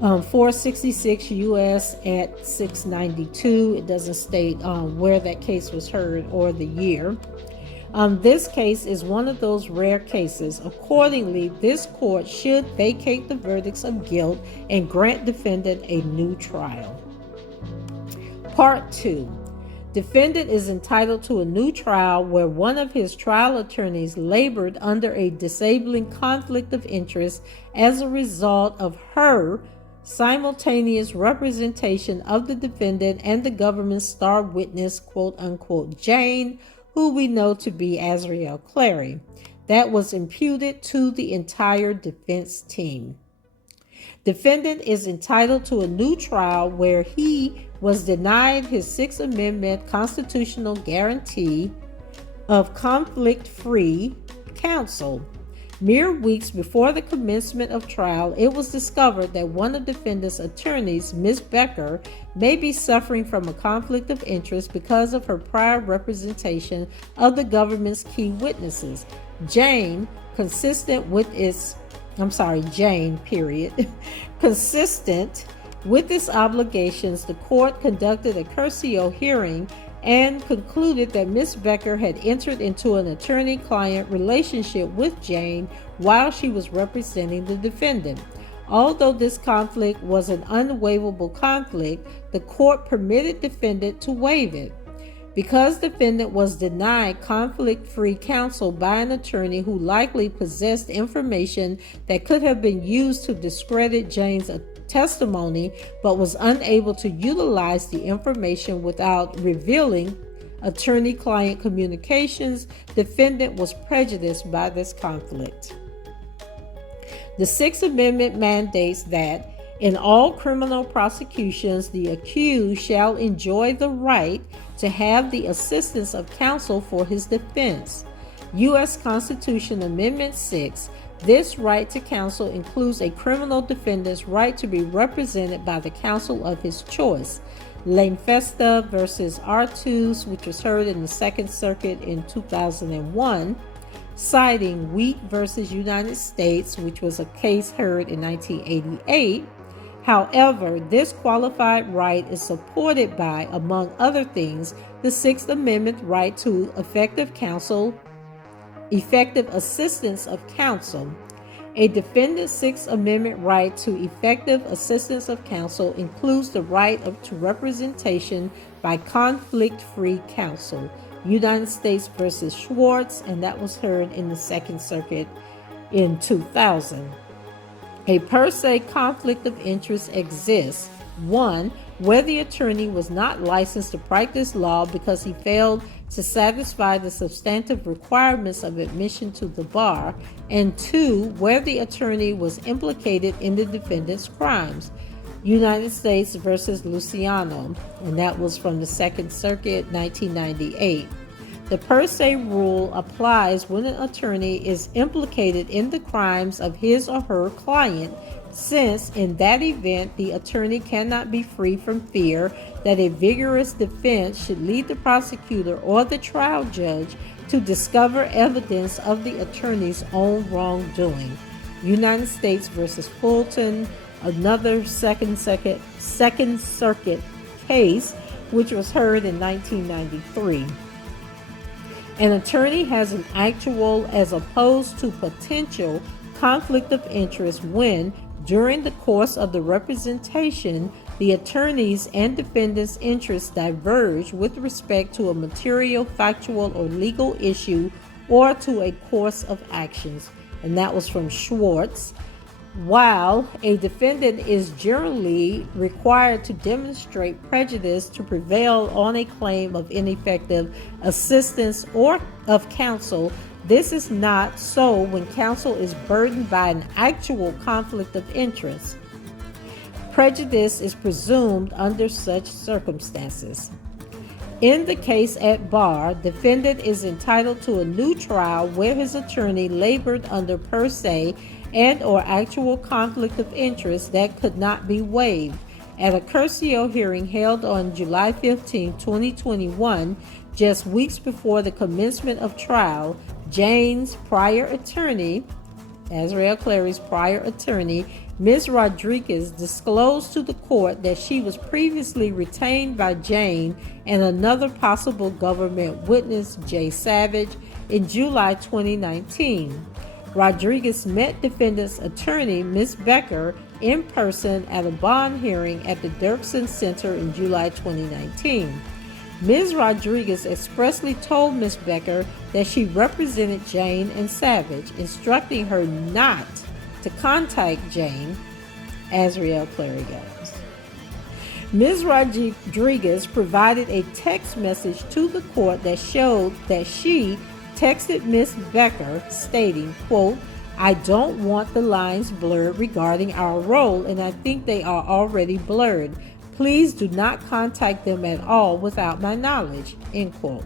466 U.S. at 692. It doesn't state where that case was heard or the year. This case is one of those rare cases. Accordingly, this court should vacate the verdicts of guilt and grant defendant a new trial. Part 2. Defendant is entitled to a new trial where one of his trial attorneys labored under a disabling conflict of interest as a result of her simultaneous representation of the defendant and the government's star witness, quote unquote, Jane, who we know to be Ariel Clary, that was imputed to the entire defense team. Defendant is entitled to a new trial where he was denied his Sixth Amendment constitutional guarantee of conflict-free counsel. Mere weeks before the commencement of trial, it was discovered that one of the defendant's attorneys, Ms. Becker, may be suffering from a conflict of interest because of her prior representation of the government's key witnesses. Jane, consistent with its obligations, the court conducted a curiae hearing and concluded that Ms. Becker had entered into an attorney-client relationship with Jane while she was representing the defendant. Although this conflict was an unwaivable conflict, the court permitted defendant to waive it. Because defendant was denied conflict-free counsel by an attorney who likely possessed information that could have been used to discredit Jane's testimony, but was unable to utilize the information without revealing attorney-client communications, defendant was prejudiced by this conflict. The Sixth Amendment mandates that in all criminal prosecutions, the accused shall enjoy the right to have the assistance of counsel for his defense. U.S. Constitution Amendment 6. This right to counsel includes a criminal defendant's right to be represented by the counsel of his choice. L'Ineffective versus Artus, which was heard in the Second Circuit in 2001, citing Wheat versus United States, which was a case heard in 1988. However, this qualified right is supported by, among other things, the Sixth Amendment right to effective assistance of counsel. A defendant's Sixth Amendment right to effective assistance of counsel includes the right to representation by conflict-free counsel. United States versus Schwartz, and that was heard in the Second Circuit in 2000. A per se conflict of interest exists. 1. Where the attorney was not licensed to practice law because he failed to satisfy the substantive requirements of admission to the bar. And 2. Where the attorney was implicated in the defendant's crimes. United States versus Luciano, and that was from the Second Circuit, 1998. The per se rule applies when an attorney is implicated in the crimes of his or her client, since in that event the attorney cannot be free from fear that a vigorous defense should lead the prosecutor or the trial judge to discover evidence of the attorney's own wrongdoing. United States versus Fulton, another Second Circuit case, which was heard in 1993. An attorney has an actual as opposed to potential conflict of interest when, during the course of the representation, the attorney's and defendant's interests diverge with respect to a material, factual, or legal issue or to a course of actions. And that was from Schwartz. While a defendant is generally required to demonstrate prejudice to prevail on a claim of ineffective assistance or of counsel, this is not so when counsel is burdened by an actual conflict of interest. Prejudice is presumed under such circumstances. In the case at bar, defendant is entitled to a new trial where his attorney labored under per se and or actual conflict of interest that could not be waived. At a curiae hearing held on July 15, 2021, just weeks before the commencement of trial, Jane's prior attorney, Ariel Clary's prior attorney, Ms. Rodriguez, disclosed to the court that she was previously retained by Jane and another possible government witness, Jay Savage, in July 2019. Rodriguez met defendant's attorney, Ms. Becker, in person at a bond hearing at the Dirksen Center in July 2019. Ms. Rodriguez expressly told Ms. Becker that she represented Jane and Savage, instructing her not to contact Jane, as Ariel Clary goes. Ms. Rodriguez provided a text message to the court that showed that she texted Ms. Becker stating, quote, "I don't want the lines blurred regarding our role, and I think they are already blurred. Please do not contact them at all without my knowledge," end quote.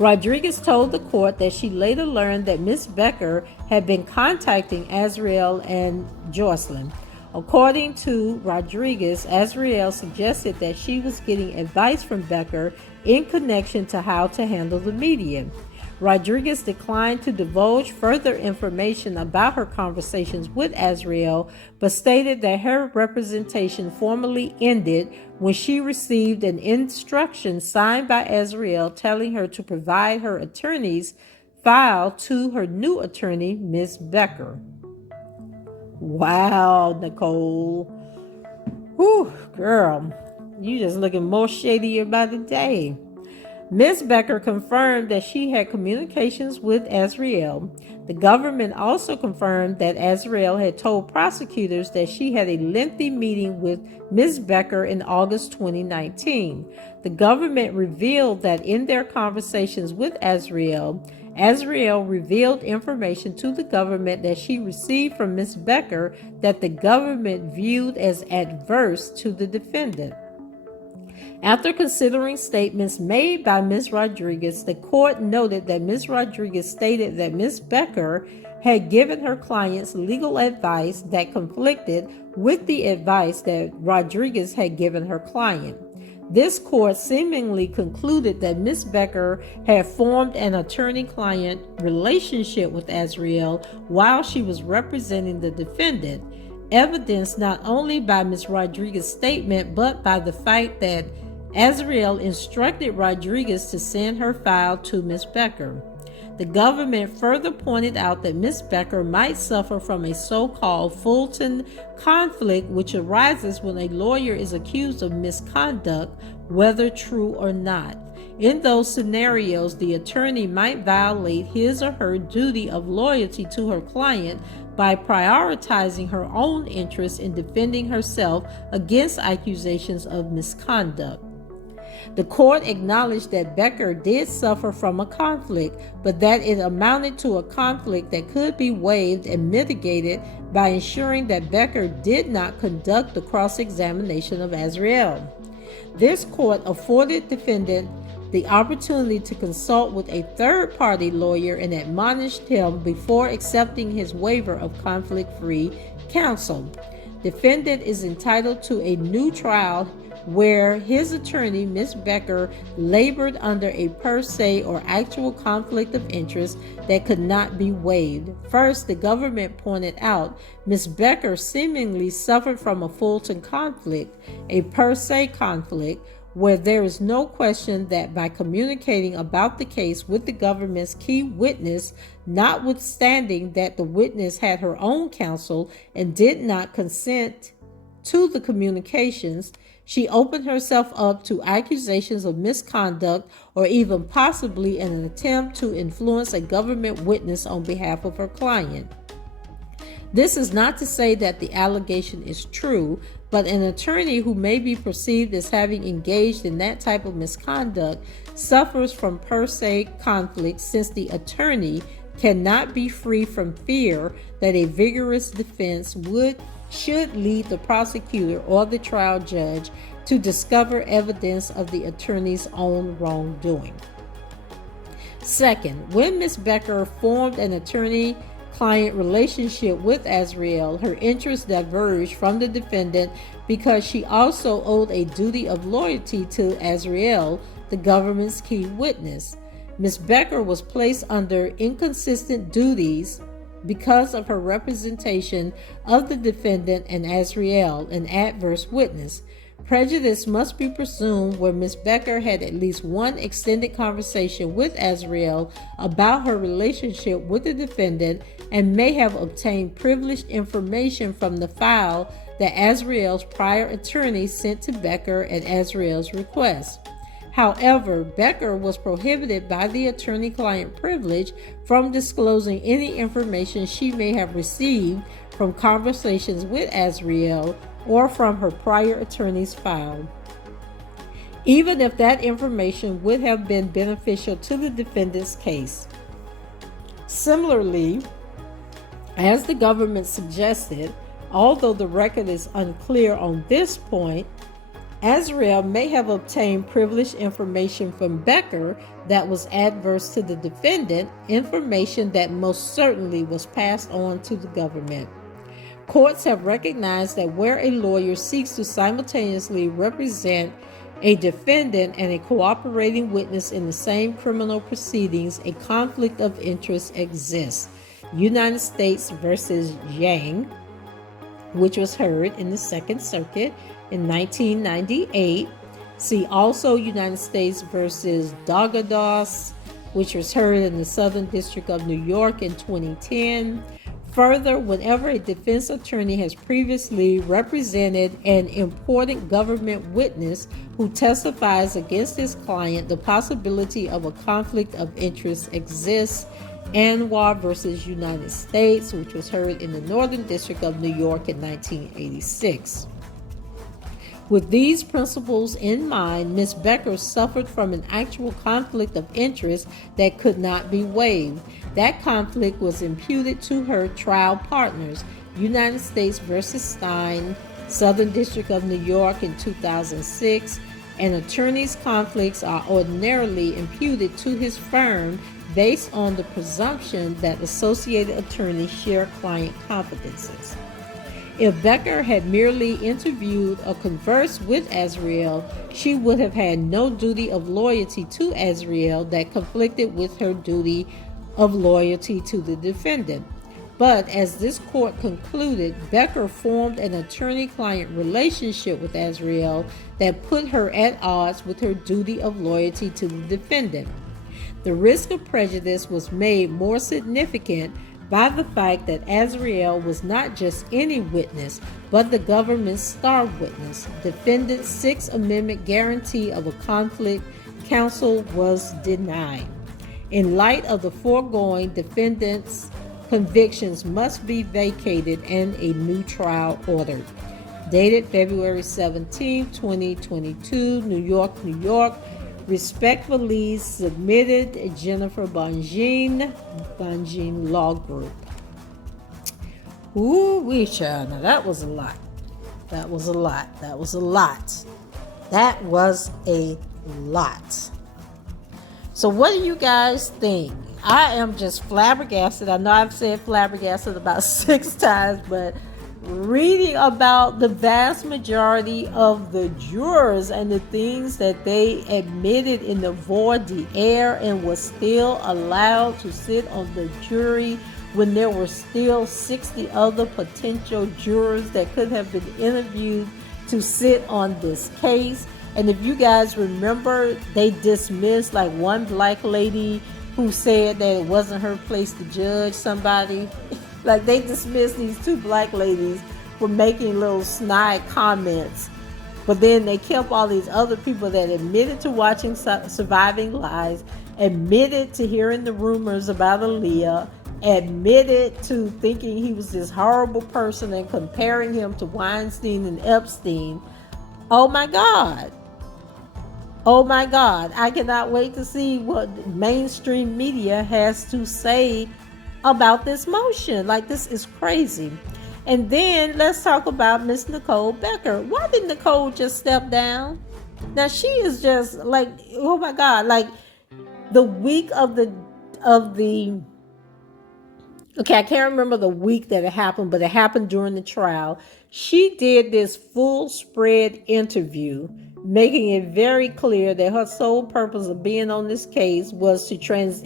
Rodriguez told the court that she later learned that Miss Becker had been contacting Azriel and Jocelyn. According to Rodriguez, Azriel suggested that she was getting advice from Becker in connection to how to handle the media. Rodriguez declined to divulge further information about her conversations with Azriel, but stated that her representation formally ended when she received an instruction signed by Azriel telling her to provide her attorney's file to her new attorney, Ms. Becker. Wow, Nicole. Whew, girl, you just looking more shadier by the day. Ms. Becker confirmed that she had communications with Azriel. The government also confirmed that Azriel had told prosecutors that she had a lengthy meeting with Ms. Becker in August 2019. The government revealed that in their conversations with Azriel, Azriel revealed information to the government that she received from Ms. Becker that the government viewed as adverse to the defendant. After considering statements made by Ms. Rodriguez, the court noted that Ms. Rodriguez stated that Ms. Becker had given her clients legal advice that conflicted with the advice that Rodriguez had given her client. This court seemingly concluded that Ms. Becker had formed an attorney-client relationship with Azriel while she was representing the defendant, evidenced not only by Ms. Rodriguez's statement but by the fact that Azriel instructed Rodriguez to send her file to Ms. Becker. The government further pointed out that Ms. Becker might suffer from a so-called Fulton conflict, which arises when a lawyer is accused of misconduct, whether true or not. In those scenarios, the attorney might violate his or her duty of loyalty to her client by prioritizing her own interests in defending herself against accusations of misconduct. The court acknowledged that Becker did suffer from a conflict, but that it amounted to a conflict that could be waived and mitigated by ensuring that Becker did not conduct the cross-examination of Azriel. This court afforded defendant the opportunity to consult with a third-party lawyer and admonished him before accepting his waiver of conflict-free counsel. Defendant is entitled to a new trial where his attorney, Ms. Becker, labored under a per se or actual conflict of interest that could not be waived. First, the government pointed out Ms. Becker seemingly suffered from a Fulton conflict, a per se conflict, where there is no question that by communicating about the case with the government's key witness, notwithstanding that the witness had her own counsel and did not consent to the communications, she opened herself up to accusations of misconduct or even possibly in an attempt to influence a government witness on behalf of her client. This is not to say that the allegation is true, but an attorney who may be perceived as having engaged in that type of misconduct suffers from per se conflict, since the attorney cannot be free from fear that a vigorous defense should lead the prosecutor or the trial judge to discover evidence of the attorney's own wrongdoing. Second, when Ms. Becker formed an attorney-client relationship with Azriel, her interests diverged from the defendant because she also owed a duty of loyalty to Azriel, the government's key witness. Ms. Becker was placed under inconsistent duties because of her representation of the defendant and Azriel, an adverse witness. Prejudice must be presumed where Ms. Becker had at least one extended conversation with Azriel about her relationship with the defendant and may have obtained privileged information from the file that Azriel's prior attorney sent to Becker at Azriel's request. However, Becker was prohibited by the attorney-client privilege from disclosing any information she may have received from conversations with Azriel or from her prior attorney's file, even if that information would have been beneficial to the defendant's case. Similarly, as the government suggested, although the record is unclear on this point, Azriel may have obtained privileged information from Becker that was adverse to the defendant, information that most certainly was passed on to the government. Courts have recognized that where a lawyer seeks to simultaneously represent a defendant and a cooperating witness in the same criminal proceedings, a conflict of interest exists. United States versus Yang, which was heard in the Second Circuit in 1998. See also United States versus Dagados, which was heard in the Southern District of New York in 2010. Further, whenever a defense attorney has previously represented an important government witness who testifies against his client, the possibility of a conflict of interest exists. EDNY versus United States, which was heard in the Northern District of New York in 1986. With these principles in mind, Ms. Becker suffered from an actual conflict of interest that could not be waived. That conflict was imputed to her trial partners, United States versus Stein, Southern District of New York in 2006, and attorneys' conflicts are ordinarily imputed to his firm based on the presumption that associated attorneys share client confidences. If Becker had merely interviewed or conversed with Azriel, she would have had no duty of loyalty to Azriel that conflicted with her duty of loyalty to the defendant. But as this court concluded, Becker formed an attorney-client relationship with Azriel that put her at odds with her duty of loyalty to the defendant. The risk of prejudice was made more significant by the fact that Azriel was not just any witness, but the government's star witness. Defendant's Sixth Amendment guarantee of a conflict counsel was denied. In light of the foregoing, defendant's convictions must be vacated and a new trial ordered. Dated February 17, 2022, New York, New York. Respectfully submitted, Jennifer Bonjean, Bonjean Law Group. Ooh, child. Now that was a lot. That was a lot. That was a lot. That was a lot. So what do you guys think? I am just flabbergasted. I know I've said flabbergasted about 6 times, but reading about the vast majority of the jurors and the things that they admitted in the voir dire and was still allowed to sit on the jury when there were still 60 other potential jurors that could have been interviewed to sit on this case. And if you guys remember, they dismissed like one black lady who said that it wasn't her place to judge somebody. Like they dismissed these 2 black ladies for making little snide comments. But then they kept all these other people that admitted to watching Surviving Lies, admitted to hearing the rumors about Aaliyah, admitted to thinking he was this horrible person and comparing him to Weinstein and Epstein. Oh my God. Oh my God. I cannot wait to see what mainstream media has to say about this motion. Like, this is crazy. And then let's talk about Miss Nicole Becker. Why did Nicole just step down? Now she is just like, oh my God, like the week of the okay, I can't remember the week that it happened, but it happened during the trial. She did this full spread interview, making it very clear that her sole purpose of being on this case was to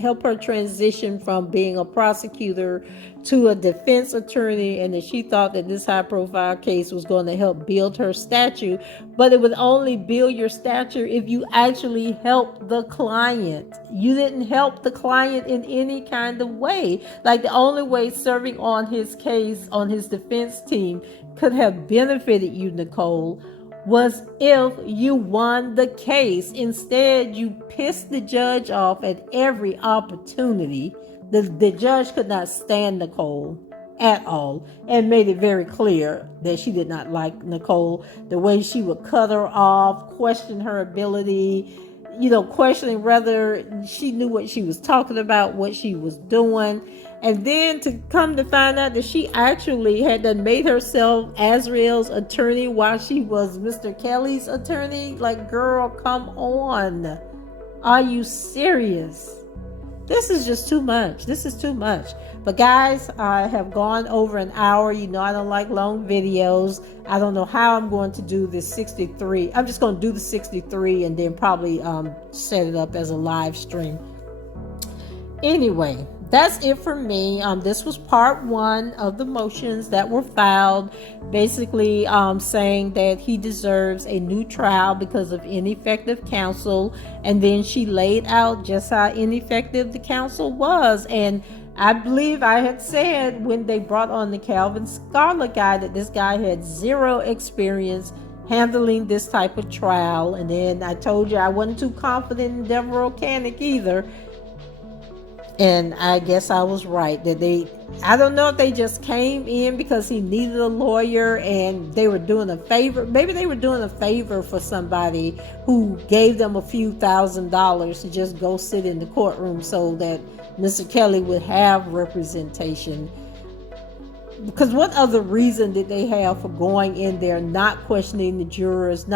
help her transition from being a prosecutor to a defense attorney, and that she thought that this high-profile case was going to help build her stature, but it would only build your stature if you actually help the client. You didn't help the client in any kind of way. Like, the only way serving on his case, on his defense team, could have benefited you, Nicole, was if you won the case. Instead, you pissed the judge off at every opportunity. The judge could not stand Nicole at all and made it very clear that she did not like Nicole. The way she would cut her off, question her ability, questioning whether she knew what she was talking about, what she was doing. And then to come to find out that she actually had done made herself Azriel's attorney while she was Mr. Kelly's attorney. Like, girl, come on. Are you serious? This is just too much. This is too much. But guys, I have gone over an hour. I don't like long videos. I don't know how I'm going to do this 63. I'm just going to do the 63 and then probably set it up as a live stream. Anyway, that's it for me. This was part 1 of the motions that were filed, basically saying that he deserves a new trial because of ineffective counsel. And then she laid out just how ineffective the counsel was. And I believe I had said when they brought on the Calvin Scholar guy that this guy had 0 experience handling this type of trial. And then I told you I wasn't too confident in Deborah O'Canic either. And I guess I was right that I don't know if they just came in because he needed a lawyer and they were doing a favor. Maybe they were doing a favor for somebody who gave them a few $1,000s to just go sit in the courtroom so that Mr. Kelly would have representation. Because what other reason did they have for going in there, not questioning the jurors?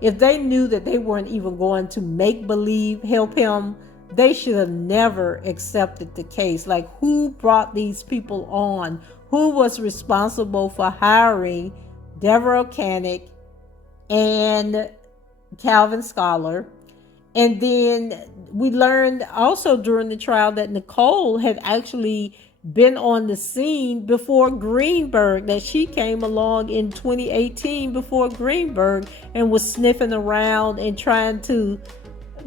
If they knew that they weren't even going to make believe help him, they should have never accepted the case. Like, who brought these people on? Who was responsible for hiring Deborah O'Canic and Calvin Scholar? And then we learned also during the trial that Nicole had actually been on the scene before Greenberg, that she came along in 2018 before Greenberg and was sniffing around and trying to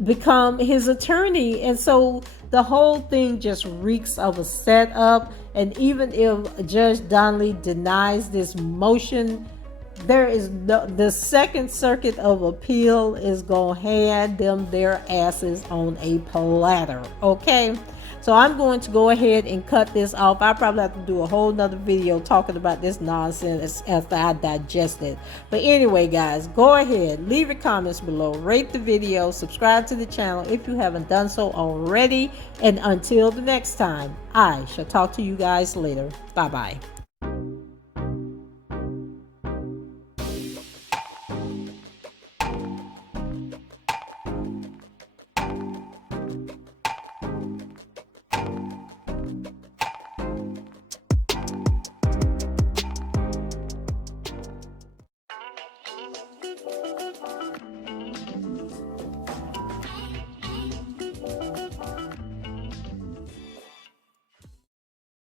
become his attorney. And so the whole thing just reeks of a setup. And even if Judge Donnelly denies this motion, there is the Second Circuit of Appeal is gonna hand them their asses on a platter. Okay, so I'm going to go ahead and cut this off. I probably have to do a whole nother video talking about this nonsense after I digest it. But anyway, guys, go ahead, leave your comments below, rate the video, subscribe to the channel if you haven't done so already. And until the next time, I shall talk to you guys later. Bye bye.